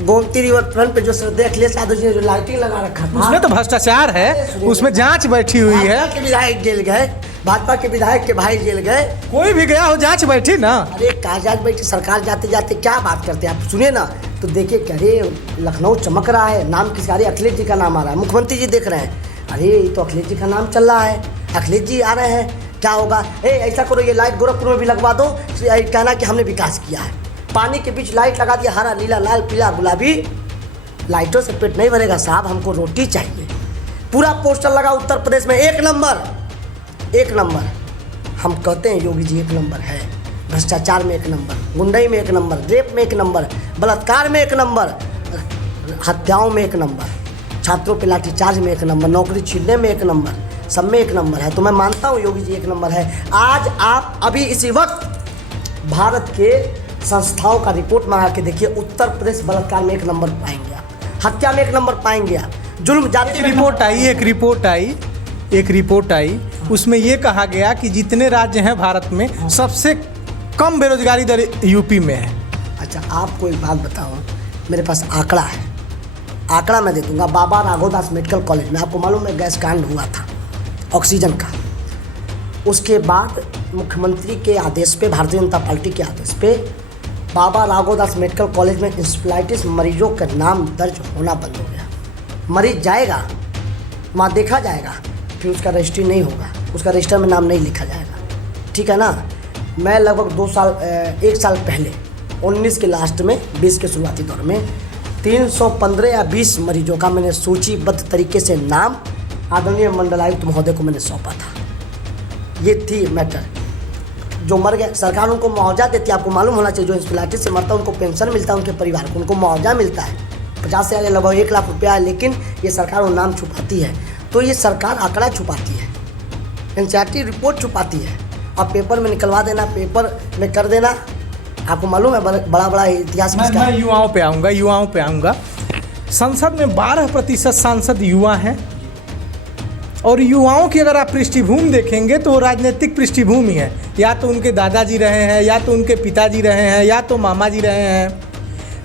गोमती रिवर फ्रंट पे जो श्रद्धेय अखिलेश यादव जी ने जो लाइटिंग लगा रखा था, उसमें तो भ्रष्टाचार है, उसमें जांच बैठी हुई है। भाजपा के विधायक जेल गए, भाजपा के विधायक के भाई जेल गए। कोई भी गया हो, जांच बैठी ना। अरे कहाँ जांच बैठी? सरकार जाते जाते क्या बात करते हैं आप? सुनिए ना, तो देखिए कह रहे लखनऊ चमक रहा है, नाम किसका? अरे अखिलेश जी का नाम आ रहा है, मुख्यमंत्री जी देख रहे हैं। अरे ये तो अखिलेश जी का नाम चल रहा है, अखिलेश जी आ रहे हैं, क्या होगा? ऐसा करो, ये लाइट गोरखपुर में भी लगवा दो, कहना कि हमने विकास किया है। पानी के बीच लाइट लगा दिया, हरा नीला लाल पीला गुलाबी। लाइटों से पेट नहीं भरेगा साहब, हमको रोटी चाहिए। पूरा पोस्टर लगा उत्तर प्रदेश में 1 नंबर, 1 नंबर। हम कहते हैं योगी जी 1 नंबर है, भ्रष्टाचार में 1 नंबर, गुंडई में 1 नंबर, रेप में 1 नंबर, बलात्कार में 1 नंबर, हत्याओं में 1 नंबर, छात्रों पे लाठीचार्ज में 1 नंबर, नौकरी छीनने में 1 नंबर, सब में 1 नंबर है। तो मैं मानता हूँ योगी जी 1 नंबर है। आज आप अभी इसी वक्त भारत के संस्थाओं का रिपोर्ट मंगा के देखिए, उत्तर प्रदेश बलात्कार में 1 नंबर पाएंगे आप, हत्या में 1 नंबर पाएंगे आप, जुल्म जाति में एक रिपोर्ट आई उसमें ये कहा गया कि जितने राज्य हैं भारत में सबसे कम बेरोजगारी दर यूपी में है। अच्छा, आपको एक बात बताऊं, मेरे पास आंकड़ा है, आंकड़ा मैं दे दूंगा। बाबा राघवदास मेडिकल कॉलेज में आपको मालूम है गैस कांड हुआ था ऑक्सीजन का। उसके बाद मुख्यमंत्री के आदेश पे, भारतीय जनता पार्टी के आदेश पे, बाबा राघवदास मेडिकल कॉलेज में इंसेफ्लाइटिस मरीजों का नाम दर्ज होना बंद हो गया। मरीज जाएगा वहाँ देखा जाएगा, फिर उसका रजिस्ट्री नहीं होगा, उसका रजिस्टर में नाम नहीं लिखा जाएगा, ठीक है ना। मैं लगभग 1 साल पहले 19 के लास्ट में 20 के शुरुआती दौर में 315 या 20 मरीजों का मैंने सूचीबद्ध तरीके से नाम आदरणीय मंडलायुक्त महोदय को मैंने सौंपा था। ये थी मैटर। जो मर गए सरकार उनको मुआवजा देती है, आपको मालूम होना चाहिए। जो इंसेफ्लाइटिस से मरता है उनको पेंशन मिलता है, उनके परिवार को उनको मुआवजा मिलता है 50 से आगे लगभग 1 लाख रुपया है। लेकिन ये सरकार वो नाम छुपाती है। तो ये सरकार आंकड़ा छुपाती है, एनसीईआरटी रिपोर्ट छुपाती है, और पेपर में निकलवा देना, पेपर में कर देना। आपको मालूम है बड़ा बड़ा इतिहास किसका है? मैं युवाओं पे आऊँगा। संसद में 12% सांसद युवा हैं, और युवाओं की अगर आप पृष्ठभूमि देखेंगे तो वो राजनीतिक पृष्ठभूमि है। या तो उनके दादाजी रहे हैं, या तो उनके पिताजी रहे हैं, या तो मामा जी रहे हैं।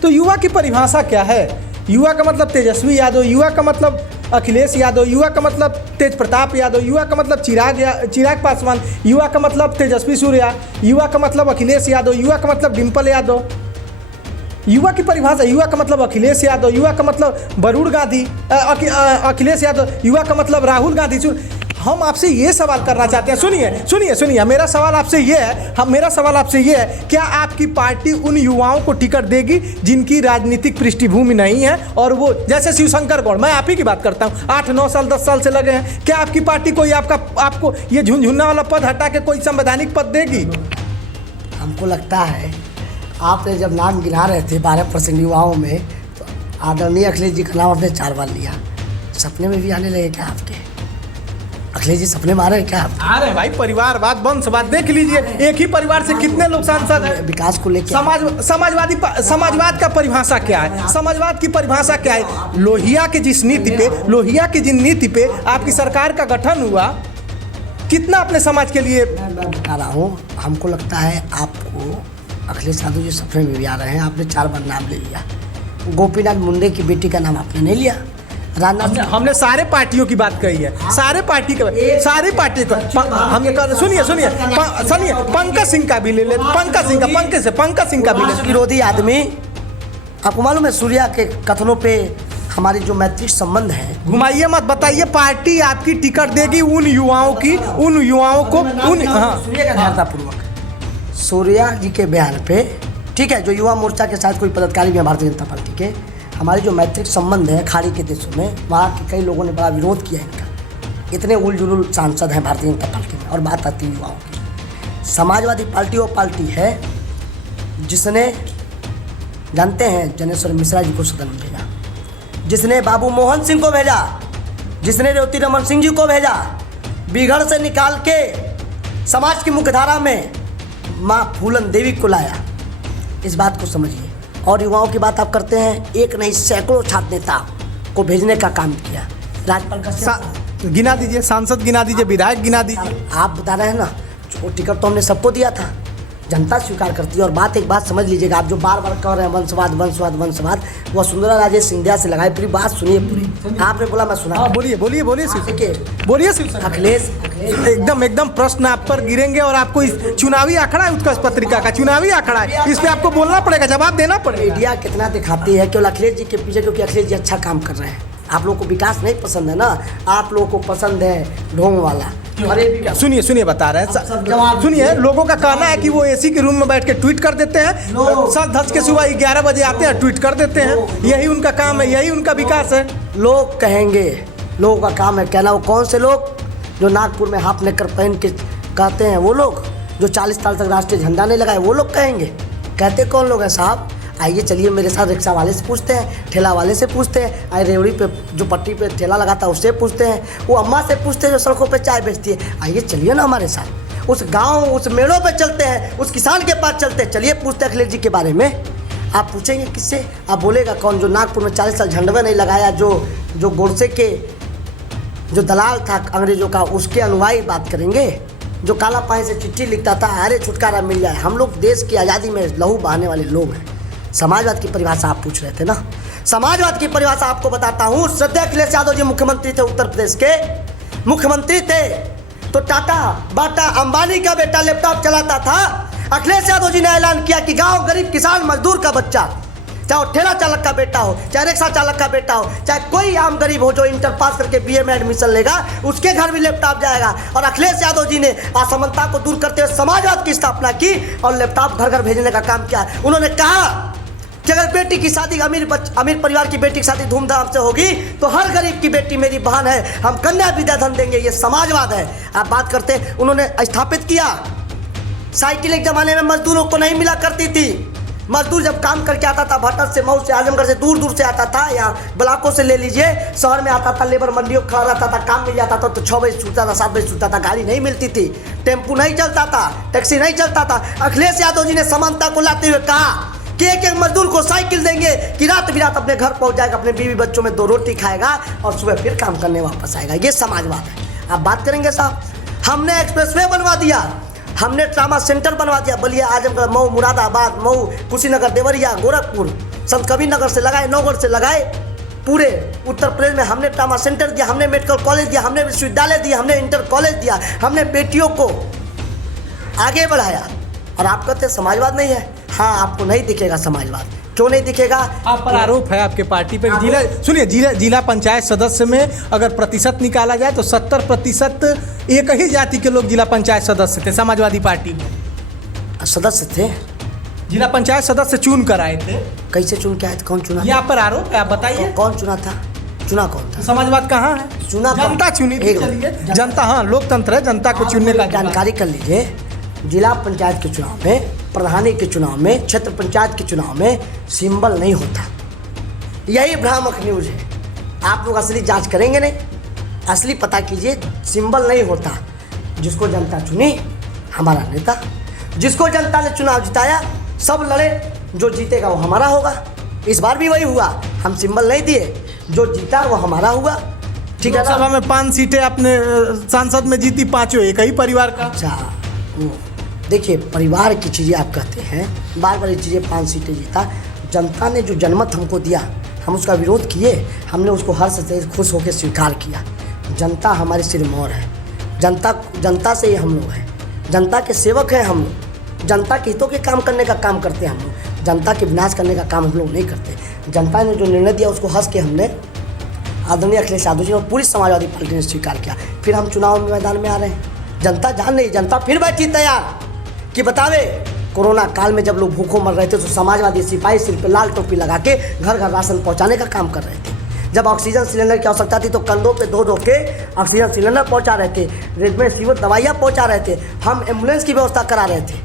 तो युवा की परिभाषा क्या है? युवा का मतलब तेजस्वी यादव, युवा का मतलब अखिलेश यादव, युवा का मतलब तेज प्रताप यादव, युवा का मतलब चिराग पासवान, युवा का मतलब तेजस्वी सूर्या, युवा का मतलब अखिलेश यादव, युवा का मतलब डिम्पल यादव। युवा की परिभाषा, युवा का मतलब अखिलेश यादव, युवा का मतलब वरुण गांधी, अखिलेश यादव, युवा का मतलब राहुल गांधी। हम आपसे ये सवाल करना चाहते हैं, सुनिए, मेरा सवाल आपसे ये है, क्या आपकी पार्टी उन युवाओं को टिकट देगी जिनकी राजनीतिक पृष्ठभूमि नहीं है? और वो जैसे शिवशंकर गौड़, मैं आप ही की बात करता हूँ, 8-9 साल 10 साल से लगे हैं। क्या आपकी पार्टी कोई आपको ये झुनझुना वाला पद हटा के कोई संवैधानिक पद देगी? हमको लगता है आपने जब नाम गिना रहे थे 12% युवाओं में, तो आदरणीय अखिलेश जी का नाम आपने 4 बार लिया। सपने में भी आने लगे क्या आपके? अखिलेश जी सपने में आ रहे हैं क्या आप? आ रहे हैं भाई। परिवारवाद, वंशवाद देख लीजिए, एक ही परिवार से कितने लोग सांसद हैं। विकास को लेकर समाजवाद का परिभाषा क्या है? समाजवाद की परिभाषा क्या है? लोहिया की जिन नीति पे आपकी सरकार का गठन हुआ, कितना अपने समाज के लिए? मैं बता रहा हूँ, हमको लगता है आपको अखिलेश यादव जी सपने में भी आ रहे हैं। आपने 4 बार नाम ले लिया। गोपीनाथ मुंडे की बेटी का नाम आपने नहीं लिया। हमने सारे पार्टियों की बात कही है, सारी पार्टी को हमने सुनिए पंकज सिंह का भी ले ले, पंकज सिंह का भी ले। विरोधी आदमी, आपको मालूम है सूर्या के कथनों पे हमारी जो मैत्री संबंध है। घुमाइए मत, बताइए पार्टी आपकी टिकट देगी उन युवाओं को पूर्वक सूर्या जी के बयान पे, ठीक है, जो युवा मोर्चा के साथ कोई पदाधिकारी भी है भारतीय जनता पार्टी के, हमारे जो मैत्रिक संबंध है खाड़ी के देशों में, वहाँ के कई लोगों ने बड़ा विरोध किया इनका। इतने उलझुल सांसद हैं भारतीय जनता पार्टी में। और बात आती है युवाओं की, समाजवादी पार्टी वो पार्टी है जिसने, जानते हैं, जनेश्वर मिश्रा जी को सदन में भेजा, जिसने बाबू मोहन सिंह को भेजा, जिसने रेवती रमन सिंह जी को भेजा, बिगड़ से निकाल के समाज की मुख्यधारा में माँ फूलन देवी को लाया। इस बात को समझिए। और युवाओं की बात आप करते हैं, एक नहीं सैकड़ों छात्र नेता को भेजने का काम किया। राज्यपाल का गिना दीजिए, सांसद गिना दीजिए, विधायक गिना दीजिए। आप बता रहे हैं ना, वो टिकट तो हमने सबको दिया था, जनता स्वीकार करती है। और एक बात समझ लीजिएगा, आप जो बार बार कह रहे हैं वंशवाद, वह सुंदरा राजे सिंधिया से लगाई। पूरी बात सुनिए पूरी। आपने बोला मैं सुना। बोलिए अखिलेश, एकदम प्रश्न आप पर गिरेंगे। और आपको इस चुनावी आंकड़ा है, उत्कर्ष पत्रिका का चुनावी आंकड़ा है, इस पे आपको बोलना पड़ेगा, जवाब देना पड़ेगा। मीडिया कितना दिखाती है केवल अखिलेश जी के पीछे, क्योंकि अखिलेश जी अच्छा काम कर रहे हैं। आप लोगों को विकास नहीं पसंद है ना, आप लोगों को पसंद है ढोंग वाला। अरे भी क्या सुनिए सुनिए बता रहे अब सब हैं जवाब सुनिए दीजिए। लोगों का कहना है कि वो एसी के रूम में बैठ के ट्वीट कर देते हैं लोग- सच धज के सुबह 11 बजे आते हैं ट्वीट कर देते हैं यही उनका काम है यही उनका विकास है। लोग कहेंगे, लोगों का काम है कहना। वो कौन से लोग जो नागपुर में हाफ नेकर पहन के कहते हैं, वो लोग जो 40 साल तक राष्ट्रीय झंडा नहीं लगाए, वो लोग कहेंगे। कहते कौन लोग हैं साहब? आइए चलिए मेरे साथ रिक्शा वाले से पूछते हैं, ठेला वाले से पूछते हैं, आए रेवड़ी पे जो पट्टी पे ठेला लगाता है उससे पूछते हैं, वो अम्मा से पूछते हैं जो सड़कों पे चाय बेचती है। आइए चलिए ना हमारे साथ, उस गांव उस मेलों पे चलते हैं, उस किसान के पास चलते हैं, चलिए पूछते हैं अखिलेश जी के बारे में। आप पूछेंगे किससे? आप बोलेगा कौन जो नागपुर में 40 साल झंडा नहीं लगाया, जो गोडसे के जो दलाल था अंग्रेजों का, उसके अनुयायी बात करेंगे। जो काला पानी से चिट्ठी लिखता था, अरे छुटकारा मिल जाए। हम लोग देश की आज़ादी में लहू बहाने वाले लोग हैं। समाजवाद की परिभाषा आप पूछ रहे थे ना, समाजवाद की परिभाषा आपको बताता हूँ। श्रद्धेय अखिलेश यादव जी मुख्यमंत्री थे, उत्तर प्रदेश के मुख्यमंत्री थे, तो टाटा बाटा अंबानी का बेटा लैपटॉप चलाता था। अखिलेश यादव जी ने ऐलान किया कि गांव गरीब किसान मजदूर का बच्चा, चाहे वो ठेला चालक का बेटा हो, चाहे रिक्शा चालक का बेटा हो, चाहे कोई आम गरीब हो जो इंटर पास करके बीए में एडमिशन लेगा, उसके घर भी लैपटॉप जाएगा। और अखिलेश यादव जी ने असमानता को दूर करते हुए समाजवाद की स्थापना की और लैपटॉप घर घर भेजने का काम किया। उन्होंने कहा कि अगर बेटी की शादी अमीर परिवार की बेटी की शादी धूमधाम से होगी तो हर गरीब की बेटी मेरी बहन है, हम कन्या विद्याधन देंगे। ये समाजवाद है। आप बात करते हैं, उन्होंने स्थापित किया। साइकिल एक जमाने में मजदूरों को नहीं मिला करती थी। मजदूर जब काम करके आता था भट्टर से, मऊ से, आजमगढ़ से, दूर दूर से आता था, या ब्लॉकों से ले लीजिए, शहर में आता था, लेबर मंडियों खड़ा रहता था, काम मिल जाता था तो 6 बजे छूटता था, 7 बजे छूटता था, गाड़ी नहीं मिलती थी, टेम्पू नहीं चलता था, टैक्सी नहीं चलता था। अखिलेश यादव जी ने समानता को लाते हुए कहा कि एक एक मजदूर को साइकिल देंगे कि रात बिरात अपने घर पहुंच जाएगा, अपने बीवी बच्चों में 2 रोटी खाएगा और सुबह फिर काम करने वापस आएगा। ये समाजवाद है। आप बात करेंगे साहब, हमने एक्सप्रेसवे बनवा दिया, हमने ट्रामा सेंटर बनवा दिया, बलिया, आजमगढ़, मऊ, मुरादाबाद, मऊ, कुशीनगर, देवरिया, गोरखपुर, संत कबीर नगर से लगाए, नौगढ़ से लगाए, पूरे उत्तर प्रदेश में हमने ट्रामा सेंटर दिया, हमने मेडिकल कॉलेज दिया, हमने विश्वविद्यालय दिया, हमने इंटर कॉलेज दिया, हमने बेटियों को आगे बढ़ाया। और आप कहते समाजवाद नहीं है? हाँ, आपको नहीं दिखेगा समाजवाद। क्यों नहीं दिखेगा? आप पर आरोप है आपके पार्टी पे जिला पंचायत सदस्य में अगर प्रतिशत निकाला जाए तो 70% एक ही जाति के लोग जिला पंचायत सदस्य थे समाजवादी पार्टी में। सदस्य थे? जिला पंचायत सदस्य चुन कर आए थे। कैसे चुन के आए थे? कौन चुना? ये आप पर आरोप है, आप बताइए। कौन चुना था? चुना कौन था? समाजवाद कहाँ है? चुना जनता चुनी थी। चलिए, जनता, हाँ, लोकतंत्र है, जनता को चुनने का जानकारी कर लीजिए। जिला पंचायत के चुनाव में, प्रधानी के चुनाव में, क्षेत्र पंचायत के चुनाव में सिंबल नहीं होता। यही भ्रामक न्यूज़ है। आप लोग असली जांच करेंगे नहीं, असली पता कीजिए। सिंबल नहीं होता। जिसको जनता चुनी, हमारा नेता, जिसको जनता ने चुनाव जिताया, सब लड़े, जो जीतेगा वो हमारा होगा। इस बार भी वही हुआ। हम सिंबल नहीं दिए, जो जीता वो हमारा हुआ। ठीक है ना? लोकसभा में 5 सीटें अपने सांसद में जीती, 5 एक ही परिवार का। अच्छा, देखिए, परिवार की चीज़ें आप कहते हैं, बार बार ये चीज़ें 5 सीटें जीता। जनता ने जो जनमत हमको दिया, हम उसका विरोध किए, हमने उसको हर्ष से खुश होकर स्वीकार किया। जनता हमारी सिरमौर है। जनता से ही हम लोग हैं, जनता के सेवक हैं हम लोग। जनता के हितों के काम करने का काम करते हैं हम लोग, जनता के विनाश करने का काम हम लोग नहीं करते। जनता ने जो निर्णय दिया उसको हंस के हमने आदरणीय अखिलेश यादव जी और पूरी समाजवादी पार्टी ने स्वीकार किया। फिर हम चुनाव में मैदान में आ रहे हैं। जनता जान रही, जनता फिर बैठी तैयार कि बतावे कोरोना काल में जब लोग भूखों मर रहे थे तो समाजवादी सिपाही सिर पे लाल टोपी लगा के घर घर राशन पहुंचाने का काम कर रहे थे। जब ऑक्सीजन सिलेंडर की आवश्यकता थी तो कंधों पे धो के ऑक्सीजन सिलेंडर पहुंचा रहे थे, रेमडेसिविर दवाइयाँ पहुंचा रहे थे, हम एम्बुलेंस की व्यवस्था करा रहे थे।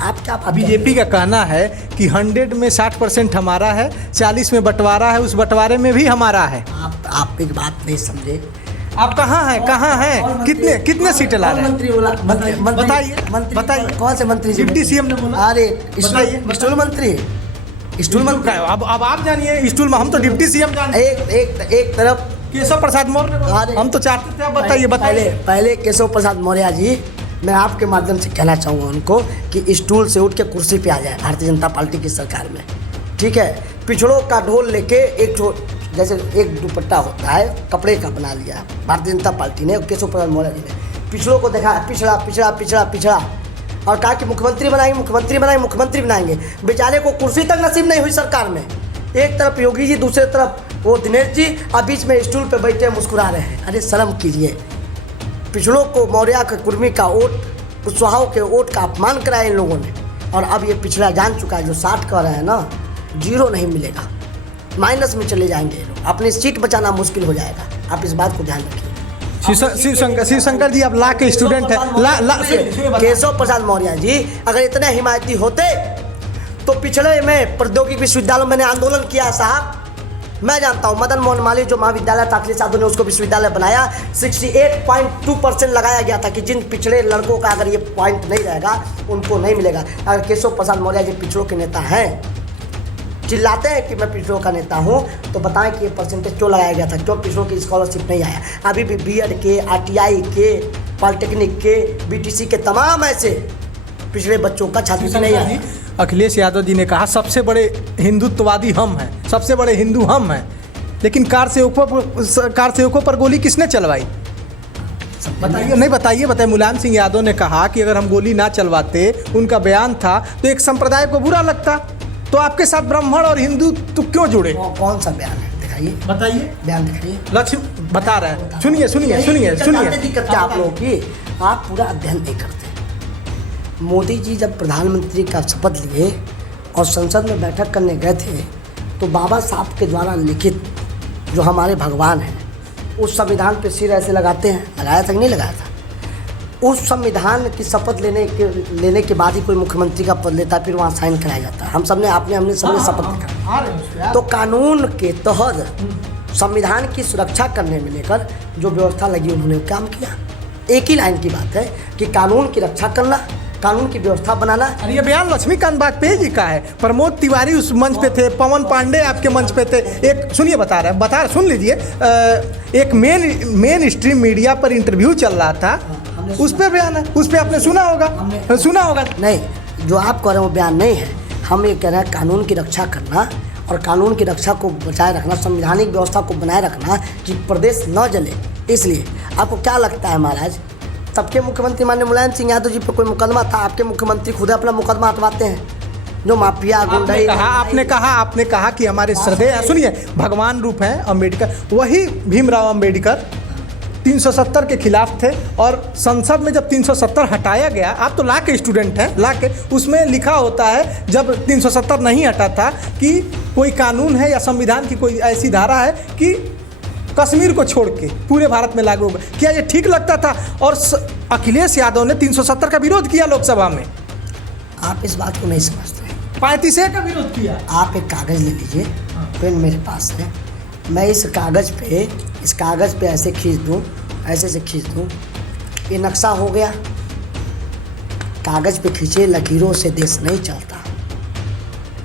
आप क्या बीजेपी का कहना है कि 100 में 60% हमारा है, 40 में बंटवारा है, उस बंटवारे में भी हमारा है। आप एक बात नहीं समझे। आप कहाँ हैं? कितने सीटें ला रहे हैं? मंत्री बोला, बताइए कौन से मंत्री? डिप्टी सीएम ने बोला। अरे स्टूल मंत्री, स्टूल मंत्री। अब आप जानिए स्टूल में, हम तो डिप्टी सीएम जानते। एक तरफ केशव प्रसाद मौर्य, हम तो चाहते थे। आप बताइए। पहले केशव प्रसाद मौर्य जी, मैं आपके माध्यम से कहना चाहूँगा उनको कि स्टूल से उठ के कुर्सी पे आ जाए भारतीय जनता पार्टी की सरकार में। ठीक है, पिछड़ों का ढोल लेके जैसे एक दुपट्टा होता है कपड़े का बना लिया भारतीय जनता पार्टी ने, केशव प्रसाद मौर्य जी ने पिछड़ों को देखा पिछड़ा पिछड़ा पिछड़ा पिछड़ा और कहा कि मुख्यमंत्री बनाएंगे। बेचारे को कुर्सी तक नसीब नहीं हुई सरकार में। एक तरफ योगी जी, दूसरे तरफ वो दिनेश जी, और बीच में स्टूल पे बैठे मुस्कुरा रहे हैं। अरे शर्म कीजिए, पिछड़ों को, मौर्य के कुर्मी का वोट, कुशवाहाओं के वोट का अपमान कराया इन लोगों ने। और अब ये पिछड़ा जान चुका है, जो 60 कह रहे हैं ना, 0 नहीं मिलेगा, माइनस में चले जाएंगे ये लोग, अपनी सीट बचाना मुश्किल हो जाएगा। आप इस बात को ध्यान रखिए। शिवशंकर जी आप ला के स्टूडेंट हैं। केशव प्रसाद मौर्य जी अगर इतने हिमायती होते तो पिछड़े में प्रौद्योगिकी विश्वविद्यालय मैंने आंदोलन किया साहब। मैं जानता हूँ मदन मोहन मालवीय जो महाविद्यालय था, अखिलेश यादव ने उसको विश्वविद्यालय बनाया, 68.2% लगाया गया था कि जिन पिछड़े लड़कों का अगर ये पॉइंट नहीं रहेगा उनको नहीं मिलेगा। अगर केशव प्रसाद मौर्य जी पिछड़ों के नेता हैं, चिल्लाते हैं कि मैं पिछड़ों का नेता हूं, तो बताएं कि ये परसेंटेज क्यों लगाया गया था, क्यों पिछड़ों की स्कॉलरशिप नहीं आया। अभी भी बीएड के, आरटीआई के, पॉलिटेक्निक के, बीटीसी के तमाम ऐसे पिछड़े बच्चों का छात्रवृत्ति नहीं आया। अखिलेश यादव जी ने कहा सबसे बड़े हिंदुत्ववादी हम हैं, सबसे बड़े हिंदू हम हैं, लेकिन कार सेवकों पर गोली किसने चलवाई? बताइए। नहीं बताइए। मुलायम सिंह यादव ने कहा कि अगर हम गोली ना चलवाते, उनका बयान था, तो एक संप्रदाय को बुरा लगता, तो आपके साथ ब्राह्मण और हिंदू तो क्यों जुड़े? कौन सा बयान है, दिखाइए, बताइए। बयान दिखाइए। लक्ष्य बता रहे हैं, सुनिए। दिक्कत क्या आप लोगों की, आप पूरा अध्ययन नहीं करते। मोदी जी जब प्रधानमंत्री का शपथ लिए और संसद में बैठक करने गए थे, तो बाबा साहब के द्वारा लिखित जो हमारे भगवान हैं, उस संविधान पे सिर ऐसे लगाते हैं, लगाया था कि नहीं लगाया था? उस संविधान की शपथ लेने के बाद ही कोई मुख्यमंत्री का पद लेता है, फिर वहाँ साइन कराया जाता है। हमने सबने शपथ लिखा। तो कानून के तहत संविधान की सुरक्षा करने में लेकर जो व्यवस्था लगी, उन्होंने काम किया। एक ही लाइन की बात है कि कानून की रक्षा करना, कानून की व्यवस्था बनाना। ये बयान लक्ष्मीकांत वाजपेयी जी का है, प्रमोद तिवारी उस मंच पे थे, पवन पांडे आपके मंच पे थे। एक सुनिए, सुन लीजिए, एक मेन स्ट्रीम मीडिया पर इंटरव्यू चल रहा था, उस पे बयान है, उस पे आपने सुना होगा। नहीं, जो आप कह रहे हैं वो बयान नहीं है। हम ये कह रहे हैं कानून की रक्षा करना और कानून की रक्षा को बचाए रखना, संवैधानिक व्यवस्था को बनाए रखना कि प्रदेश न जले। इसलिए आपको क्या लगता है महाराज, सबके मुख्यमंत्री माननीय मुलायम सिंह यादव जी पर कोई मुकदमा था? आपके मुख्यमंत्री खुद अपना मुकदमा हटवाते हैं, जो माफिया गुंडई। आपने कहा कि हमारे श्रद्धेय, सुनिए, भगवान रूप हैं अम्बेडकर, वही भीमराव अम्बेडकर 370 के खिलाफ थे, और संसद में जब 370 हटाया गया, आप तो ला के स्टूडेंट हैं, ला के उसमें लिखा होता है जब 370 नहीं हटा था कि कोई कानून है या संविधान की कोई ऐसी धारा है कि कश्मीर को छोड़ के पूरे भारत में लागू होगा। क्या ये ठीक लगता था? और अखिलेश यादव ने 370 का विरोध किया लोकसभा में। आप इस बात को नहीं समझते। 35 का विरोध किया। आप एक कागज़ ले लीजिए, पेन मेरे पास है, मैं इस कागज़ पे ऐसे खींच दूँ, ऐसे से खींच दूँ, ये नक्शा हो गया। कागज़ पे खींचे लकीरों से देश नहीं चलता,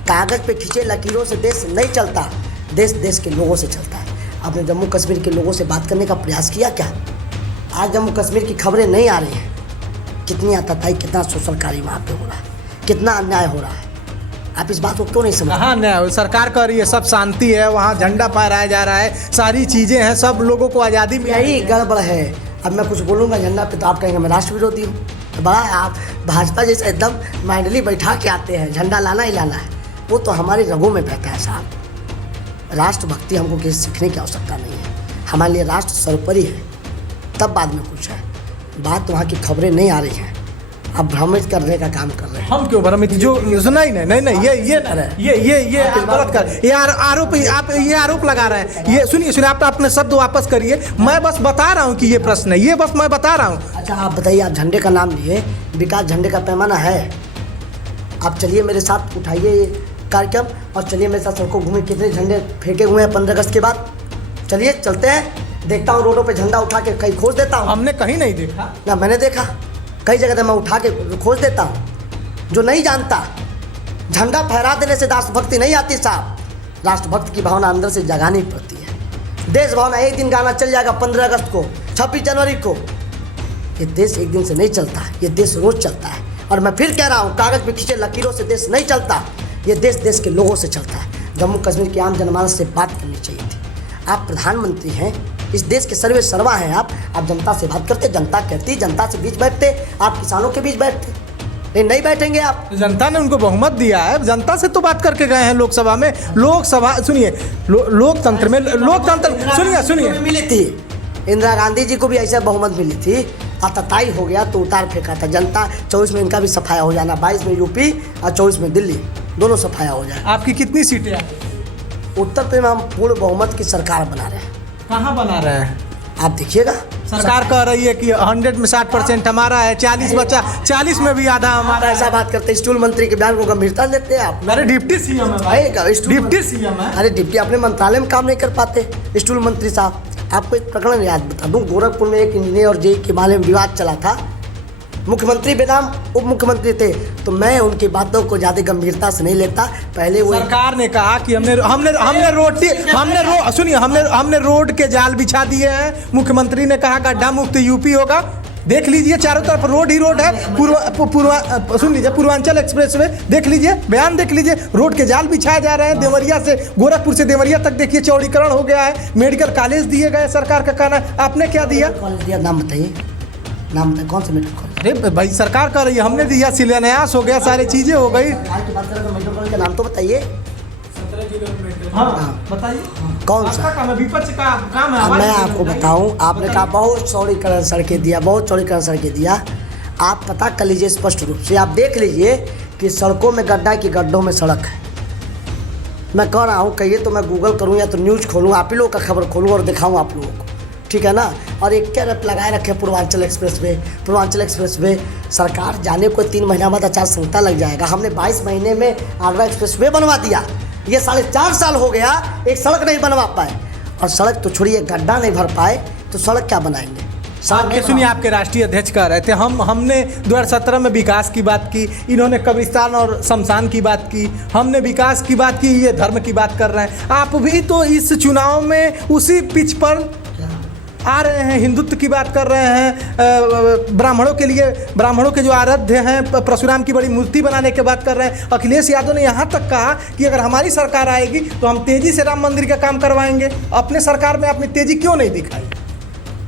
कागज़ पे खींचे लकीरों से देश नहीं चलता, देश के लोगों से चलता है। आपने जम्मू कश्मीर के लोगों से बात करने का प्रयास किया क्या? आज जम्मू कश्मीर की खबरें नहीं आ रही हैं, कितनी आतताई, कितना शोषण कार्य वहाँ पे हो रहा है, कितना अन्याय हो रहा है। आप इस बात को क्यों नहीं समझ? हाँ, नहीं, सरकार कर रही है, सब शांति है, वहाँ झंडा फहराया जा रहा है, सारी चीज़ें हैं, सब लोगों को आज़ादी मिली। यही गड़बड़ है। अब मैं कुछ बोलूँगा झंडा पे तो आप कहेंगे मैं राष्ट्र विरोधी हूँ। तो बड़ा आप भाजपा जैसे एकदम माइंडली बैठा के आते हैं, झंडा लाना ही लाना है, वो तो हमारे रगों में बहता है साहब। राष्ट्रभक्ति हमको किसी सीखने की आवश्यकता नहीं है, हमारे लिए राष्ट्र सर्वोपरि है, तब बाद में कुछ है। बात वहाँ की खबरें नहीं आ रही हैं, आप भ्रमित करने का काम कर रहे हैं। हम क्यों भ्रमित? जो सुना ही नहीं, ये गलत कर, ये आरोप, आप ये आरोप लगा रहे हैं। ये सुनिए, आप अपने शब्द वापस करिए, मैं बस बता रहा हूँ कि ये प्रश्न है, ये बस मैं बता रहा हूँ। अच्छा आप बताइए, आप झंडे का नाम लिए, विकास झंडे का पैमाना है, आप चलिए मेरे साथ, उठाइए ये कार्यक्रम और चलिए मेरे साथ सड़कों घूमे, कितने झंडे फेंके हुए हैं 15 अगस्त के बाद। चलिए चलते हैं, देखता हूँ रोडों पे झंडा उठा के कहीं खोज देता हूँ। हमने कहीं नहीं देखा ना, मैंने देखा कई जगह, मैं उठा के खोज देता हूँ। जो नहीं जानता, झंडा फहरा देने से राष्ट्रभक्ति नहीं आती साहब। राष्ट्रभक्ति की भावना अंदर से जगानी पड़ती है। देश भावना एक दिन गाना चल जाएगा 15 अगस्त को, 26 जनवरी को। ये देश एक दिन से नहीं चलता है, ये देश रोज चलता है। और मैं फिर कह रहा हूँ, कागज़ पे खींचे लकीरों से देश नहीं चलता, ये देश के लोगों से चलता है। जम्मू कश्मीर की आम जनमानस से बात करनी चाहिए थी। आप प्रधानमंत्री हैं, इस देश के सर्वे सर्वा हैं आप जनता से बात करते, जनता कहती, जनता से बीच बैठते, आप किसानों के बीच बैठते, नहीं बैठेंगे आप। जनता ने उनको बहुमत दिया है, जनता से तो बात करके गए हैं लोकसभा में। लोकसभा सुनिए, लोकतंत्र में, लोकतंत्र सुनिए मिली थी, इंदिरा गांधी जी को भी ऐसा बहुमत मिली थी, आतताई हो गया तो उतार फेंका था जनता। 24 में इनका भी सफाया हो जाना, 22 में यूपी और 24 में दिल्ली, दोनों सफाया हो जाए। आपकी कितनी सीटें हैं? उत्तर प्रदेश में हम पूर्ण बहुमत की सरकार बना रहे हैं। कहाँ बना रहे हैं? आप देखिएगा, सरकार कह रही है कि 100 में 60% हमारा है, 40 बचा, 40 में भी आधा हमारा। ऐसा बात करते हैं, स्टूल मंत्री के बयान को गंभीरता लेते हैं आप। अरे डिप्टी सीएम है भाई, डिप्टी सीएम है। अरे डिप्टी अपने मंत्रालय में काम नहीं कर पाते स्टूल मंत्री साहब। आपको एक प्रकरण याद बता दूं, गोरखपुर में एक इंजीनियर और जेई के मामले में विवाद चला था। मुख्यमंत्री बेनाम उप मुख्यमंत्री थे, तो मैं उनकी बातों को ज़्यादा गंभीरता से नहीं लेता। पहले वो सरकार ने कहा कि हमने रोड के जाल बिछा दिए हैं। मुख्यमंत्री ने कहा गड्ढा मुक्त यूपी होगा। देख लीजिए चारों तरफ रोड ही रोड है। सुन लीजिए, पूर्वांचल एक्सप्रेस वे देख लीजिए, बयान देख लीजिए, रोड के जाल बिछाए जा रहे हैं। देवरिया से, गोरखपुर से देवरिया तक देखिए चौड़ीकरण हो गया है। मेडिकल कॉलेज दिए गए, सरकार का कहना। आपने क्या दिया? कॉलेज दिया, नाम बताइए, नाम बताइए, कौन सा मेडिकल कॉलेज? अरे भाई सरकार कर रही है, हमने दिया, शिलान्यास हो गया, सारी चीजें हो गई। मेडिकल कॉलेज का नाम तो बताइए। हाँ बताइए, कौन सा काम है? विपक्ष का काम है। अब मैं आपको बताऊं, आपने कहा बहुत चौड़ीकरण सड़कें दिया, बहुत चौड़ीकरण सड़कें दिया। आप पता कर लीजिए स्पष्ट रूप से, आप देख लीजिए कि सड़कों में गड्ढा की गड्ढों में सड़क है। मैं कह रहा हूँ, कहिए तो मैं गूगल करूँ या तो न्यूज़ खोलूँ, आप ही लोग का खबर खोलूँ और दिखाऊँ आप लोगों को, ठीक है ना। और एक कैरेट लगाए रखे Purvanchal express way. Purvanchal express way सरकार जाने को 3 महीना बाद आचार संहिता लग जाएगा। हमने 22 महीने में आगरा एक्सप्रेस वे बनवा दिया। ये 4.5 साल हो गया, एक सड़क नहीं बनवा पाए। और सड़क तो छोड़िए, गड्ढा नहीं भर पाए तो सड़क क्या बनाएंगे? आपके सुनिए, आपके राष्ट्रीय अध्यक्ष कह रहे थे हमने 2017 में विकास की बात की, इन्होंने कब्रिस्तान और शमशान की बात की, हमने विकास की बात की, ये धर्म की बात कर रहे हैं। आप भी तो इस चुनाव में उसी पिच पर आ रहे हैं, हिंदुत्व की बात कर रहे हैं, ब्राह्मणों के लिए, ब्राह्मणों के जो आराध्य हैं परशुराम की बड़ी मूर्ति बनाने की बात कर रहे हैं। अखिलेश यादव ने यहाँ तक कहा कि अगर हमारी सरकार आएगी तो हम तेजी से राम मंदिर का काम करवाएंगे। अपने सरकार में आपने तेजी क्यों नहीं दिखाई?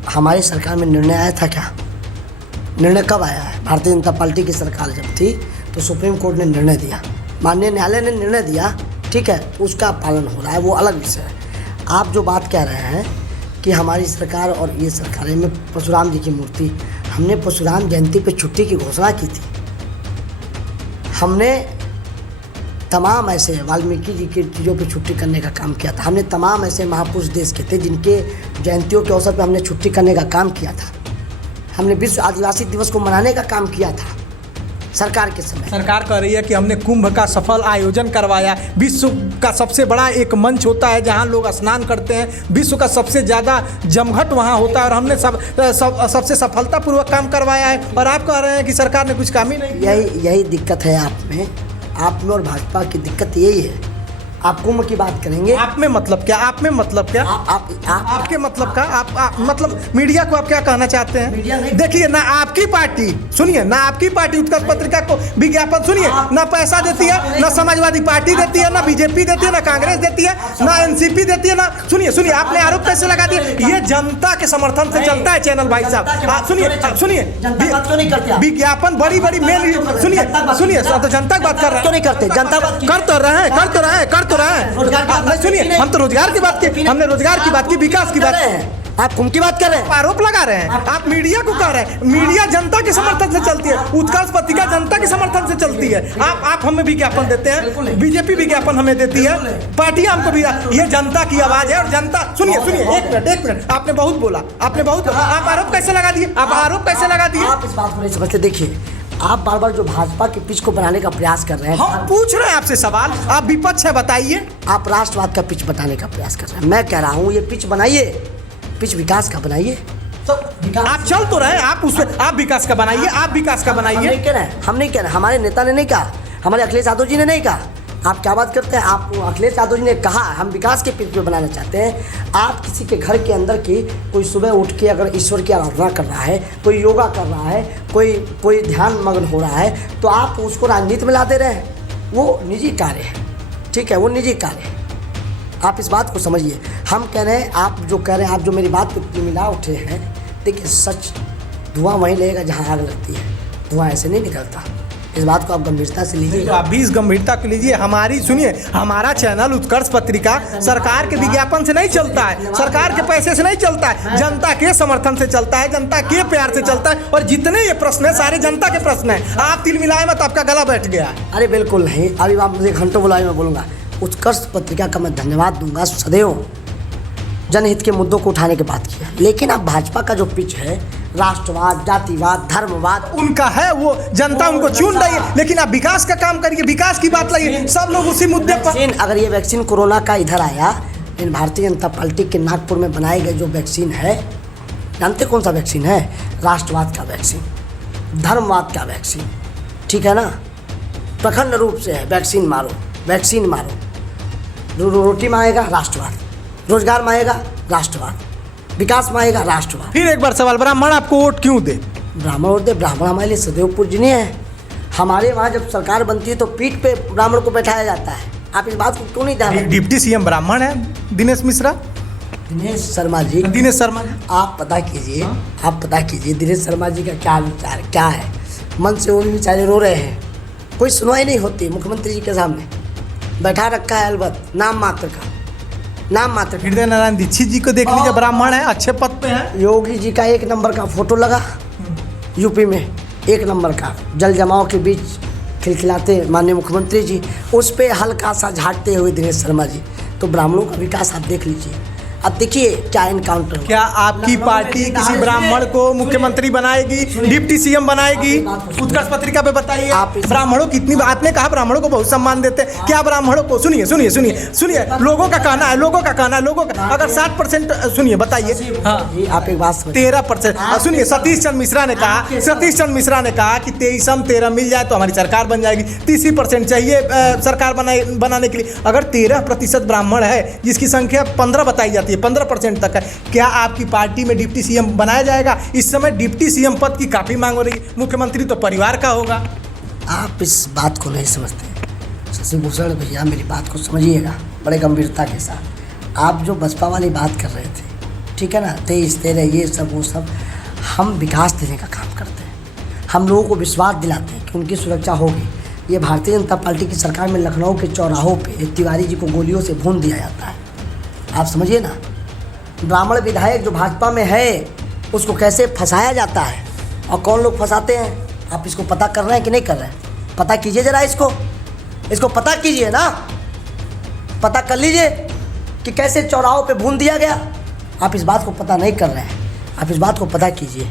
हमारी सरकार में निर्णय आया था क्या? निर्णय कब आया है? भारतीय जनता पार्टी की सरकार जब थी तो सुप्रीम कोर्ट ने निर्णय दिया, माननीय न्यायालय ने निर्णय दिया, ठीक है, उसका पालन हो रहा है, वो अलग विषय है। आप जो बात कह रहे हैं कि हमारी सरकार और ये सरकारें में परशुराम जी की मूर्ति, हमने परशुराम जयंती पे छुट्टी की घोषणा की थी। हमने तमाम ऐसे वाल्मीकि जी की चीज़ों पे छुट्टी करने का काम किया था। हमने तमाम ऐसे महापुरुष देश के थे जिनके जयंतियों के अवसर पे हमने छुट्टी करने का काम किया था। हमने विश्व आदिवासी दिवस को मनाने का काम किया था सरकार के समय। सरकार कह रही है कि हमने कुंभ का सफल आयोजन करवाया। विश्व का सबसे बड़ा एक मंच होता है जहां लोग स्नान करते हैं, विश्व का सबसे ज़्यादा जमघट वहां होता है, और हमने सबसे सफलतापूर्वक काम करवाया है। और आप कह रहे हैं कि सरकार ने कुछ काम ही नहीं किया। यही दिक्कत है आप में और भाजपा की दिक्कत यही है। आप कुंभ की बात करेंगे, आप में मतलब क्या? आप में मतलब क्या? आपके मतलब का आप मतलब मीडिया को आप क्या कहना चाहते हैं? देखिए ना, आपकी पार्टी सुनिए ना, आपकी पार्टी उत्कर्ष पत्रिका को विज्ञापन सुनिए ना पैसा देती है, ना समाजवादी पार्टी देती है, ना बीजेपी देती है, ना कांग्रेस देती है, ना एनसीपी देती है, ना सुनिए आपने आरोप कैसे लगा दिया? ये जनता के समर्थन से चलता है चैनल भाई साहब। सुनिए विज्ञापन बड़ी मेन, सुनिए तो जनता की बात कर रहे हैं, नहीं करते, जनता कर तो रहे हैं। सुनिए, हम तो रोजगार की बात की, हमने रोजगार की बात की, विकास की बात की। आप कुंभ की बात कर रहे हैं, आरोप लगा रहे हैं। आप मीडिया को कह रहे हैं, मीडिया जनता के समर्थन से चलती है, उत्कर्ष पत्रिका जनता के समर्थन से चलती है। आप हमें विज्ञापन देते हैं, बीजेपी विज्ञापन हमें देती है, पार्टियां हमको भी। ये जनता की आवाज है और जनता। सुनिए एक मिनट, आपने बहुत बोला। आप आरोप कैसे लगा दिए? आप इस बात को नहीं समझते। देखिए, आप बार बार जो भाजपा की पिच को बनाने का प्रयास कर रहे हैं, हम पूछ रहे हैं आपसे सवाल, आप विपक्ष है, बताइए। आप राष्ट्रवाद का पिच बनाने का प्रयास कर रहे हैं। मैं कह रहा हूँ ये पिच बनाइए, पिच विकास का बनाइए। तो आप चल तो रहे हैं, आप उसमें आप विकास का बनाइए, आप विकास का बनाइए। हम नहीं कह रहे, हमारे नेता ने नहीं कहा, हमारे अखिलेश यादव जी ने नहीं कहा। आप क्या बात करते हैं? आप अखिलेश यादव जी ने कहा हम विकास के पिच पे बनाना चाहते हैं। आप किसी के घर के अंदर की कोई सुबह उठ के अगर ईश्वर की आराधना कर रहा है, कोई योगा कर रहा है, कोई ध्यान मग्न हो रहा है, तो आप उसको राजनीति में ला दे रहे हैं। वो निजी कार्य है, ठीक है, वो निजी कार्य है। आप इस बात को समझिए। हम कह रहे हैं, आप जो कह रहे हैं, आप जो मेरी बात पे मिला उठे हैं, देखिए सच धुआं वहीं लगेगा जहाँ आग लगती है, धुआं ऐसे नहीं निकलता। इस बात को आप गंभीरता से लीजिए। तो आप भी इस गंभीरता को लीजिए। हमारी सुनिए, हमारा चैनल उत्कर्ष पत्रिका सरकार के विज्ञापन से नहीं चलता है, सरकार के पैसे से नहीं चलता है, जनता के समर्थन से चलता है, जनता के प्यार से चलता है। और जितने ये प्रश्न है सारे जनता के प्रश्न है। आप तिल मिलाए मत, आपका गला बैठ गया है। अरे बिल्कुल नहीं, अभी आप मुझे घंटों बुलाए, मैं बोलूँगा। उत्कर्ष पत्रिका का मैं धन्यवाद दूंगा, सदैव जनहित के मुद्दों को उठाने की बात की है। लेकिन अब भाजपा का जो पिच है, राष्ट्रवाद, जातिवाद, धर्मवाद, उनका है, वो जनता उनको चुन रही है। लेकिन आप विकास का काम करिए, विकास की बात लाइए, सब लोग उसी मुद्दे पर। वैक्सीन, अगर ये वैक्सीन कोरोना का इधर आया, इन भारतीय जनता पार्टी के नागपुर में बनाए गए जो वैक्सीन है, जानते कौन सा वैक्सीन है? राष्ट्रवाद का वैक्सीन, धर्मवाद का वैक्सीन, ठीक है ना? प्रखंड रूप से है, वैक्सीन मारो, वैक्सीन मारो। रोटी मांगेगा राष्ट्रवाद, रोजगार मांगेगा राष्ट्रवाद, विकास मांगेगा राष्ट्रवाद। फिर एक बार सवाल, ब्राह्मण आपको वोट क्यों दे? ब्राह्मण वोट दे? ब्राह्मण हमारे लिए सदैव पूजनीय है। हमारे वहाँ जब सरकार बनती है तो पीठ पे ब्राह्मण को बैठाया जाता है। आप इस बात को क्यों नहीं ध्यान? डिप्टी सीएम ब्राह्मण है, दिनेश मिश्रा, दिनेश शर्मा जी। दिनेश शर्मा जी, आप पता कीजिए, आप पता कीजिए दिनेश शर्मा जी का क्या विचार, क्या है मन से। वो भी बेचारे रो रहे हैं, कोई सुनवाई नहीं होती मुख्यमंत्री जी के सामने। बैठा रखा है अलबत्त, नाम मात्र का, नाम मात्र। हृदय नारायण दीक्षित जी को देख लीजिए, ब्राह्मण है, अच्छे पद पे हैं। योगी जी का 1 नंबर का फोटो लगा यूपी में, 1 नंबर का, जल जमाव के बीच खिलखिलाते माननीय मुख्यमंत्री जी, उस पर हल्का सा झाड़ते हुए दिनेश शर्मा जी। तो ब्राह्मणों का विकास आप देख लीजिए। अब देखिए क्या इनकाउंटर। क्या आपकी पार्टी किसी ब्राह्मण को मुख्यमंत्री बनाएगी, डिप्टी सीएम बनाएगी? उत्कर्ष पत्रिका पे बताइए। ब्राह्मणों की इतनी, आपने कहा ब्राह्मणों को बहुत सम्मान देते हैं, क्या ब्राह्मणों को, सुनिए सुनिए सुनिए सुनिए, लोगों का कहना है, लोगों का कहना है, लोगों का, अगर 60% सुनिए, बताइए। हाँ, आप एक बात 13%। सुनिए, सतीश चंद्र मिश्रा ने कहा, सतीश चंद्र मिश्रा ने कहा कि 23 मिल जाए तो हमारी सरकार बन जाएगी। 30% चाहिए सरकार बनाने के लिए। अगर 13% ब्राह्मण है, जिसकी संख्या 15 बताई जाती है, 15% तक है, क्या आपकी पार्टी में डिप्टी सीएम बनाया जाएगा? इस समय डिप्टी सीएम पद की काफी मांग हो रही है, मुख्यमंत्री तो परिवार का होगा। आप इस बात को नहीं समझते शशि भूषण भैया, मेरी बात को समझिएगा बड़े गंभीरता के साथ। आप जो बसपा वाली बात कर रहे थे, ठीक है ना, 23-13 ये सब वो सब, हम विकास देने का काम करते हैं। हम लोगों को विश्वास दिलाते हैं कि उनकी सुरक्षा होगी। ये भारतीय जनता पार्टी की सरकार में लखनऊ के चौराहों पे तिवारी जी को गोलियों से भून दिया जाता है। आप समझिए ना, ब्राह्मण विधायक जो भाजपा में है उसको कैसे फंसाया जाता है और कौन लोग फंसाते हैं। आप इसको पता कर रहे हैं कि नहीं कर रहे हैं? पता कीजिए ज़रा, इसको पता कीजिए ना, पता कर लीजिए कि कैसे चौराहों पे भून दिया गया। आप इस बात को पता नहीं कर रहे हैं, आप इस बात को पता कीजिए।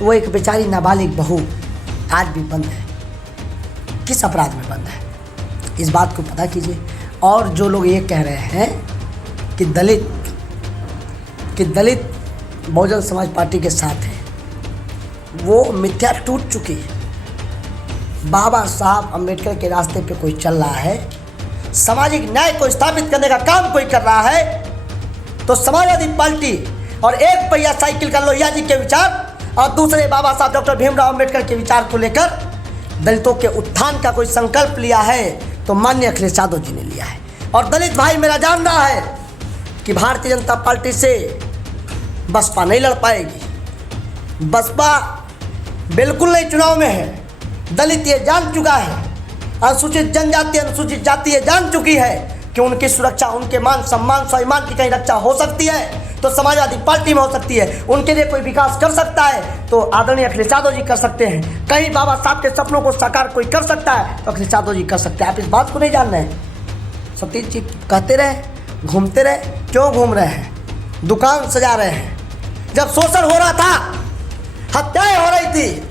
वो एक बेचारी नाबालिग बहू आज भी बंद है, किस अपराध में बंद है, इस बात को पता कीजिए। और जो लोग ये कह रहे हैं कि दलित बहुजन समाज पार्टी के साथ है, वो मिथ्या टूट चुकी है। बाबा साहब अम्बेडकर के रास्ते पे कोई चल रहा है, सामाजिक न्याय को स्थापित करने का काम कोई कर रहा है, तो समाजवादी पार्टी और एक पहिया साइकिल का लोहिया जी के विचार और दूसरे बाबा साहब डॉक्टर भीमराव अम्बेडकर के विचार को लेकर दलितों के उत्थान का कोई संकल्प लिया है तो माननीय अखिलेश यादव जी ने लिया है। और दलित भाई मेरा जान रहा है कि भारतीय जनता पार्टी से बसपा नहीं लड़ पाएगी। बसपा बिल्कुल नहीं चुनाव में है। दलित ये जान चुका है, अनुसूचित जनजाति, अनुसूचित जाति ये जान चुकी है कि उनकी सुरक्षा, उनके मान सम्मान स्वाभिमान की कहीं रक्षा हो सकती है तो समाजवादी पार्टी में हो सकती है। उनके लिए कोई विकास कर सकता है तो आदरणीय अखिलेश यादव जी कर सकते हैं। कहीं बाबा साहब के सपनों को साकार कोई कर सकता है तो अखिलेश यादव जी कर सकते हैं। आप इस बात को नहीं जान रहे हैं। सतीश जी कहते रहे, घूमते रहे, क्यों घूम रहे हैं? दुकान सजा रहे हैं। जब शोषण हो रहा था, हत्याएं हो रही थी,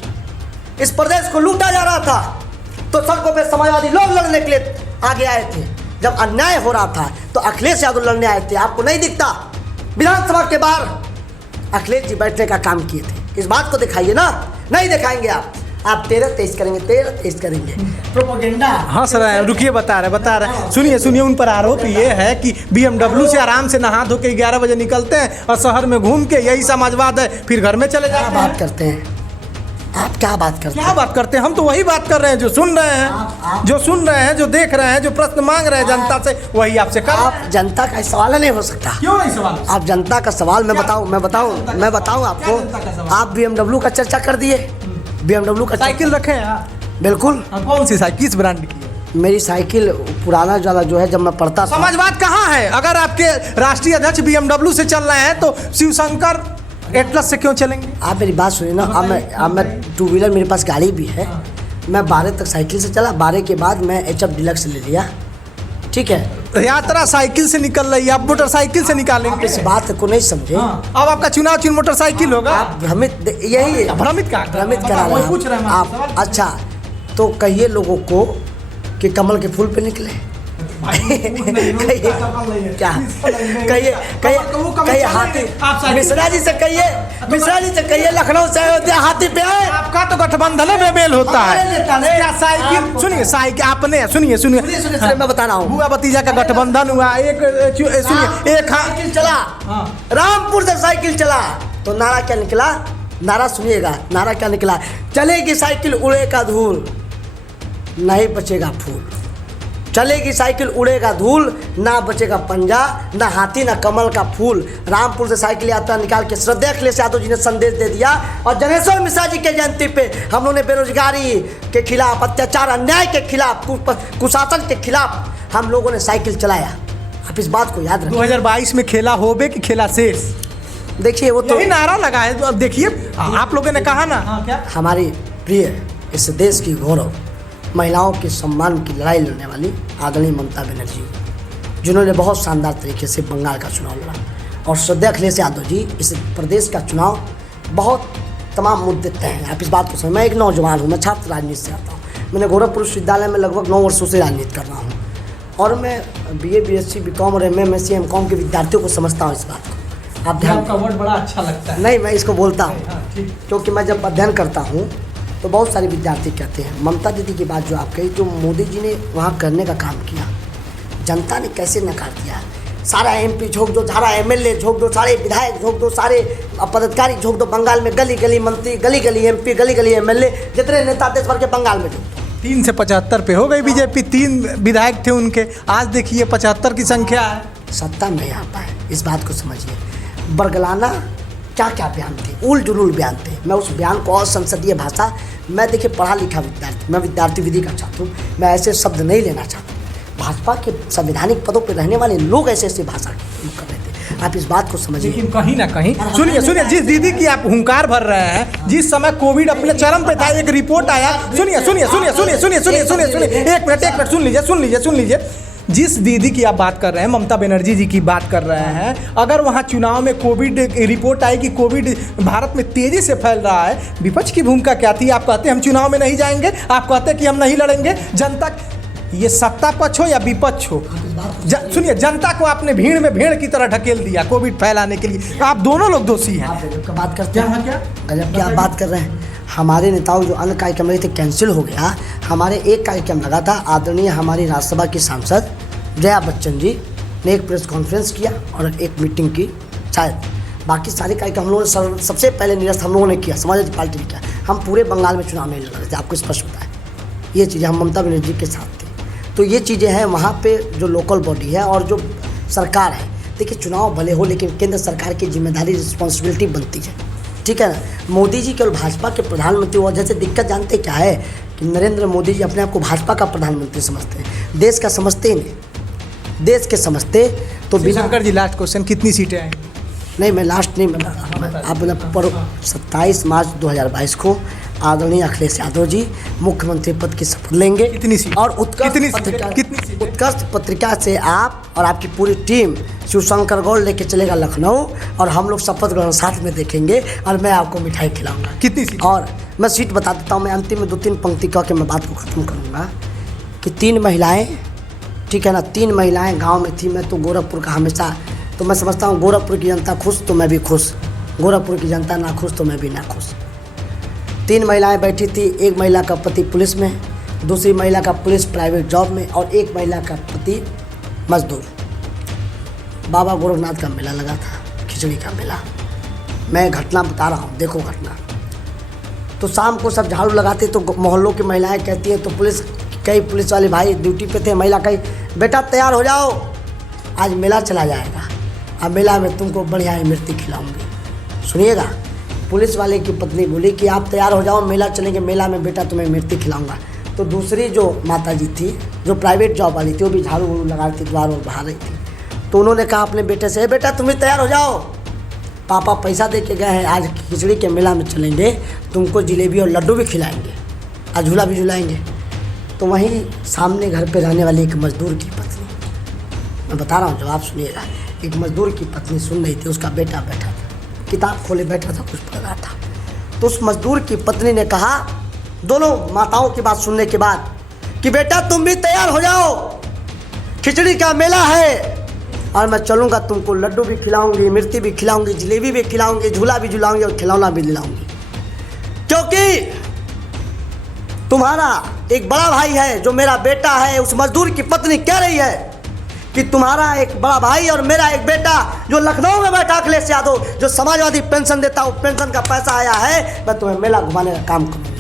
इस प्रदेश को लूटा जा रहा था, तो सड़कों पे समाजवादी लोग लड़ने के लिए आगे आए थे। जब अन्याय हो रहा था तो अखिलेश यादव लड़ने आए थे। आपको नहीं दिखता? विधानसभा के बाहर अखिलेश जी बैठने का काम किए थे। इस बात को दिखाइए ना, नहीं दिखाएंगे आप 13-23 करेंगे, 13-23 करेंगे प्रोपेगेंडा। हाँ सर, रुकिए, बता रहे सुनिए, उन पर आरोप ये है कि BMW से आराम से नहा धो के 11 बजे निकलते हैं और शहर में घूम के, यही समाजवाद है, फिर घर में चले जाते हैं। बात करते हैं आप, क्या बात करते हैं? हम तो वही बात कर रहे हैं जो सुन रहे हैं, जो सुन रहे हैं, जो देख रहे हैं, जो प्रश्न मांग रहे हैं जनता से, वही आपसे कर। आप जनता का सवाल नहीं हो सकता। क्यों नहीं सवाल? आप जनता का सवाल मैं बताऊं आपको। आप BMW का चर्चा कर दिए, BMW का साइकिल रखे हैं। बिल्कुल। कौन सी साइकिल, किस ब्रांड की है? मेरी साइकिल पुराना वाला जो है, जब मैं पढ़ता था। समाजवाद कहाँ है? अगर आपके राष्ट्रीय अध्यक्ष BMW से चल रहे हैं तो शिवशंकर एटलस से क्यों चलेंगे? आप मेरी बात सुनिए ना। अब मैं 2 व्हीलर, मेरे पास गाड़ी भी है। मैं 12 तक साइकिल से चला, 12 के बाद मैं HF डिलक्स ले लिया। ठीक है, यात्रा साइकिल से निकल रही है, आप मोटरसाइकिल से आप निकालेंगे। इस बात को नहीं समझे। अब आपका चुनाव चिन्ह मोटरसाइकिल होगा। आप भ्रमित, यही भ्रमित क्या भ्रमित करा रहे हैं पूछ रहे हैं आप। अच्छा, तो कहिए लोगों को कि कमल के फूल पे निकले। क्या कहिए हाथी, मिश्रा जी से कहिए लखनऊ से अयोध्या हाथी पे आए। आपका तो गठबंधन में मेल होता है। क्या साइकिल, सुनिए साइकिल आपने, सुनिए मैं बता रहा हूँ, बुआ भतीजा का गठबंधन हुआ। सुनिए एक साइकिल चला, रामपुर से साइकिल चला तो नारा क्या निकला? नारा सुनिएगा, नारा क्या निकला? चलेगी साइकिल उड़ेगा धूल, नहीं बचेगा फूल। चलेगी साइकिल उड़ेगा धूल, ना बचेगा पंजा, ना हाथी ना कमल का फूल। रामपुर से साइकिल यात्रा निकाल के श्रद्धेय अखिलेश यादव जी ने संदेश दे दिया। और जनेश्वर मिश्रा जी के जयंती पे हम लोगों ने बेरोजगारी के खिलाफ, अत्याचार अन्याय के खिलाफ, कुशासन के खिलाफ हम लोगों ने साइकिल चलाया। आप इस बात को याद रखें। 2022 में खेला होबे कि खेला शेष, देखिए वो तो यही नारा लगा है। अब देखिए आप लोगों ने कहा ना, क्या हमारी प्रिय इस देश की गौरव, महिलाओं के सम्मान की लड़ाई लड़ने वाली आदरणीय ममता बनर्जी, जिन्होंने बहुत शानदार तरीके से बंगाल का चुनाव लड़ा। और श्रद्धेय अखिलेश यादव जी, इस प्रदेश का चुनाव बहुत तमाम मुद्दे तय हैं। आप इस बात को समझ। मैं एक नौजवान हूँ, मैं छात्र राजनीति से आता हूँ। मैंने गोरखपुर विश्वविद्यालय में लगभग 9 वर्षों से राजनीति कर रहा हूँ और मैं BA BSc BCom और MA MSc MCom के विद्यार्थियों को समझता हूँ। इस बात को आप ध्यान, आपका वर्ड बड़ा अच्छा लगता है। नहीं मैं इसको बोलता हूँ क्योंकि मैं जब अध्ययन करता हूँ तो बहुत सारे विद्यार्थी कहते हैं, ममता दीदी की बात जो आप कही, जो मोदी जी ने वहाँ करने का काम किया, जनता ने कैसे नकार दिया। सारा MP झोंक दो, सारा MLA झोंक दो, सारे विधायक झोंक दो, सारे पदाधिकारी झोंक दो। बंगाल में गली गली मंत्री, गली गली MP, गली गली MLA, जितने नेता देश भर के बंगाल में झोंक दो। 3 से 75 पे हो गई बीजेपी। 3 विधायक थे उनके, आज देखिए 75 की संख्या है। सत्ता में आ पाए, इस बात को समझिए। बरगलाना क्या क्या बयान थे, उल जुलूल बयान थे। मैं उस बयान को और संसदीय भाषा, मैं देखिए पढ़ा लिखा विद्यार्थी, मैं विद्यार्थी विधि का छात्र हूँ, मैं ऐसे शब्द नहीं लेना चाहता। भाजपा के संवैधानिक पदों पर रहने वाले लोग ऐसे ऐसे भाषा कर रहे थे। आप इस बात को समझिए। लेकिन कहीं ना कहीं सुनिए, जिस दीदी की आप हुंकार भर रहे हैं, जिस समय कोविड अपने चरम पे था, एक रिपोर्ट आया। सुनिए एक मिनट सुन लीजिए। जिस दीदी की आप बात कर रहे हैं, ममता बनर्जी जी की बात कर रहे हैं, अगर वहाँ चुनाव में कोविड रिपोर्ट आई कि कोविड भारत में तेज़ी से फैल रहा है, विपक्ष की भूमिका क्या थी? आप कहते हैं हम चुनाव में नहीं जाएंगे, आप कहते हैं कि हम नहीं लड़ेंगे। जनता, ये सत्ता पक्ष हो या विपक्ष हो, सुनिए, जनता को आपने भीड़ में भेड़ की तरह ढकेल दिया कोविड फैलाने के लिए। आप दोनों लोग दोषी हैं। आप गजब का बात करते हैं, गजब की आप बात कर रहे हैं। हमारे नेताओं जो अन्य कार्यक्रम रहे थे कैंसिल हो गया। हमारे एक कार्यक्रम लगा था, आदरणीय हमारी राज्यसभा की सांसद जया बच्चन जी ने एक प्रेस कॉन्फ्रेंस किया और एक मीटिंग की शायद। बाकी सारे कार्यक्रम हम लोगों ने सबसे पहले निरस्त हम लोगों ने किया, समाजवादी पार्टी ने किया। हम पूरे बंगाल में चुनाव नहीं लड़ रहे थे, आपको स्पष्ट होता है। ये चीज़ें हम ममता बनर्जी के साथ थे। तो ये चीज़ें हैं वहाँ पे जो लोकल बॉडी है और जो सरकार है। देखिए चुनाव भले हो लेकिन केंद्र सरकार की जिम्मेदारी, रिस्पॉन्सिबिलिटी बनती है, ठीक है ना। मोदी जी केवल भाजपा के प्रधानमंत्री वजह से दिक्कत जानते क्या है कि नरेंद्र मोदी जी अपने आप को भाजपा का प्रधानमंत्री समझते हैं, देश का समझते ही नहीं। देश के समझते तो शंकर जी, लास्ट क्वेश्चन, कितनी सीटें आएंगी? नहीं मैं लास्ट नहीं, आप 27 मार्च 2022 को आदरणीय अखिलेश यादव जी मुख्यमंत्री पद की शपथ लेंगे। कितनी सीट? और उत्कर्ष पत्रिका से आप और आपकी पूरी टीम शिवशंकर गौड़ लेके चलेगा लखनऊ और हम लोग शपथ ग्रहण साथ में देखेंगे और मैं आपको मिठाई खिलाऊंगा। कितनी सीट? और मैं सीट बता देता हूँ। मैं अंतिम में 2-3 पंक्ति कह के मैं बात को ख़त्म करूँगा कि 3 महिलाएँ, ठीक है ना, 3 महिलाएँ गाँव में थी। मैं तो गोरखपुर का हमेशा, तो मैं समझता हूँ गोरखपुर की जनता खुश तो मैं भी खुश, गोरखपुर की जनता ना खुश तो मैं भी ना खुश। 3 महिलाएं बैठी थी। एक महिला का पति पुलिस में, दूसरी महिला का पुलिस प्राइवेट जॉब में और एक महिला का पति मजदूर। बाबा गोरखनाथ का मेला लगा था, खिचड़ी का मेला। मैं घटना बता रहा हूँ, देखो घटना। तो शाम को सब झाड़ू लगाते तो मोहल्लों की महिलाएं कहती हैं, तो पुलिस, कई पुलिस वाले भाई ड्यूटी पे थे, महिला कही बेटा तैयार हो जाओ, आज मेला चला जाएगा, अब मेला में तुमको बढ़िया मृत्यु खिलाऊंगी। सुनिएगा, पुलिस वाले की पत्नी बोली कि आप तैयार हो जाओ, मेला चलेंगे, मेला में बेटा तुम्हें मिर्ची खिलाऊंगा। तो दूसरी जो माता जी थी, जो प्राइवेट जॉब वाली थी, वो भी झाड़ू वाड़ू लगा रही थी, द्वार और बहा रही थी। तो उन्होंने कहा अपने बेटे से, बेटा तुम भी तैयार हो जाओ, पापा पैसा दे के गए हैं, आज खिचड़ी के मेला में चलेंगे, तुमको जलेबी और लड्डू भी खिलाएंगे, आज झूला भी झुलाएंगे। तो वहीं सामने घर पे रहने वाली एक मजदूर की पत्नी, मैं बता रहा हूँ जवाब सुनिएगा, एक मजदूर की पत्नी सुन रही थी, उसका बेटा बैठा था, किताब खोले बैठा था, कुछ पढ़ रहा था। तो उस मजदूर की पत्नी ने कहा दोनों माताओं की बात सुनने के बाद कि बेटा तुम भी तैयार हो जाओ, खिचड़ी का मेला है और मैं चलूँगा, तुमको लड्डू भी खिलाऊंगी, मिर्ची भी खिलाऊंगी, जलेबी भी खिलाऊंगी, झूला भी झुलाऊंगी और खिलौना भी दिलाऊंगी। क्योंकि तुम्हारा एक बड़ा भाई है जो मेरा बेटा है। उस मजदूर की पत्नी कह रही है कि तुम्हारा एक बड़ा भाई और मेरा एक बेटा जो लखनऊ में बैठा अखिलेश यादव, जो समाजवादी पेंशन देता, वो पेंशन का पैसा आया है, मैं तुम्हें मेला घुमाने का काम करूँगी।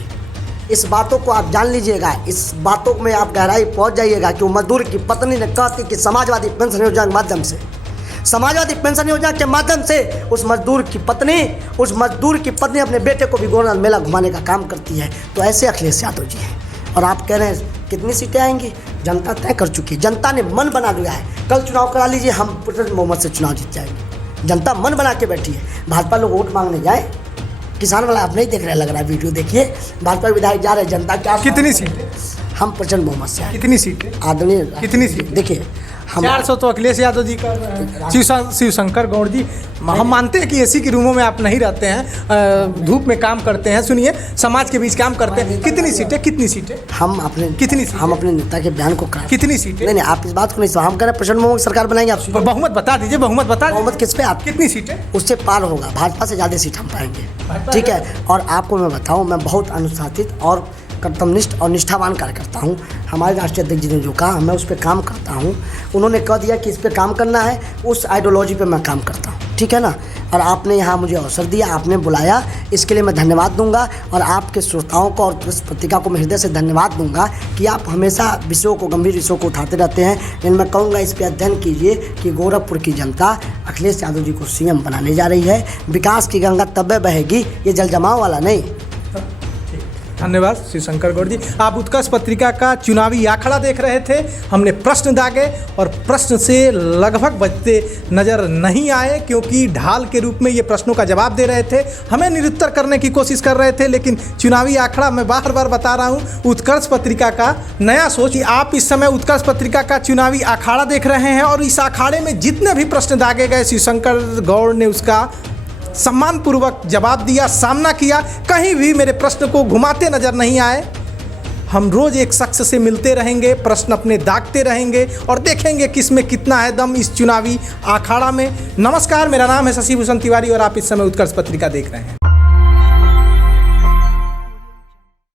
इस बातों को आप जान लीजिएगा, इस बातों में आप गहराई पहुंच जाइएगा कि वो मजदूर की पत्नी ने कहा कि समाजवादी पेंशन योजना के माध्यम से, समाजवादी पेंशन योजना के माध्यम से उस मजदूर की पत्नी अपने बेटे को भी गोरखनाथ मेला घुमाने का काम करती है। तो ऐसे अखिलेश यादव जी हैं। और आप कह रहे हैं कितनी सीटें आएंगी, जनता तय कर चुकी है, जनता ने मन बना लिया है। कल चुनाव करा लीजिए, हम प्रचंड बहुमत से चुनाव जीत जाएंगे। जनता मन बना के बैठी है। भाजपा लोग वोट मांगने जाए, किसान वाला आप नहीं देख रहे, लग रहा है वीडियो देखिए, भाजपा विधायक जा रहे हैं, जनता क्या कितनी सीटें, हम प्रचंड बहुमत से आए। कितनी सीटें, आदरणीय कितनी सीटें? देखिए हम 400 तो अखिलेश यादव जी का, शिवशंकर गौड़ जी, हम मानते हैं कि एसी के रूमों में आप नहीं रहते हैं, धूप में काम करते हैं, सुनिए, समाज के बीच काम करते हैं। कितनी सीटें हम अपने नेता के बयान को कितनी सीटें? नहीं, आप इस बात को नहीं, हम कह रहे हैं प्रचंड बहुमत सरकार बनाएंगे। आप बहुमत बता दीजिए, बहुमत किस पे? आप कितनी सीटें? उससे पार होगा, भाजपा से ज़्यादा सीट हम पाएंगे, ठीक है। और आपको मैं बताऊं, मैं बहुत अनुशासित और कर्तव्यनिष्ठ और निष्ठावान कार्यकर्ता हूँ। हमारे राष्ट्रीय अध्यक्ष जी ने जो कहा, मैं उस पर काम करता हूँ। उन्होंने कह दिया कि इस पर काम करना है, उस आइडियोलॉजी पे मैं काम करता हूँ, ठीक है ना। और आपने यहाँ मुझे अवसर दिया, आपने बुलाया, इसके लिए मैं धन्यवाद दूंगा। और आपके श्रोताओं को और इस पत्रिका को मैं हृदय से धन्यवाद दूंगा कि आप हमेशा विषयों को, गंभीर विषयों को उठाते रहते हैं। लेकिन मैं कहूँगा इस पर अध्ययन कीजिए कि गोरखपुर की जनता अखिलेश यादव जी को सीएम बनाने जा रही है। विकास की गंगा तब बहेगी, ये जल जमाव वाला नहीं। धन्यवाद शिवशंकर गौड़ जी। आप उत्कर्ष पत्रिका का चुनावी आंकड़ा देख रहे थे। हमने प्रश्न दागे और प्रश्न से लगभग बचते नजर नहीं आए, क्योंकि ढाल के रूप में ये प्रश्नों का जवाब दे रहे थे, हमें निरुत्तर करने की कोशिश कर रहे थे। लेकिन चुनावी आंकड़ा, मैं बार बार बता रहा हूँ, उत्कर्ष पत्रिका का नया सोच। आप इस समय उत्कर्ष पत्रिका का चुनावी अखाड़ा देख रहे हैं और इस अखाड़े में जितने भी प्रश्न दागे गए, शिवशंकर गौड़ ने उसका सम्मानपूर्वक जवाब दिया, सामना किया, कहीं भी मेरे प्रश्न को घुमाते नजर नहीं आए। हम रोज एक शख्स से मिलते रहेंगे, प्रश्न अपने दागते रहेंगे और देखेंगे किस में कितना है दम इस चुनावी अखाड़ा में। नमस्कार, मेरा नाम है शशि भूषण तिवारी और आप इस समय उत्कर्ष पत्रिका देख रहे हैं।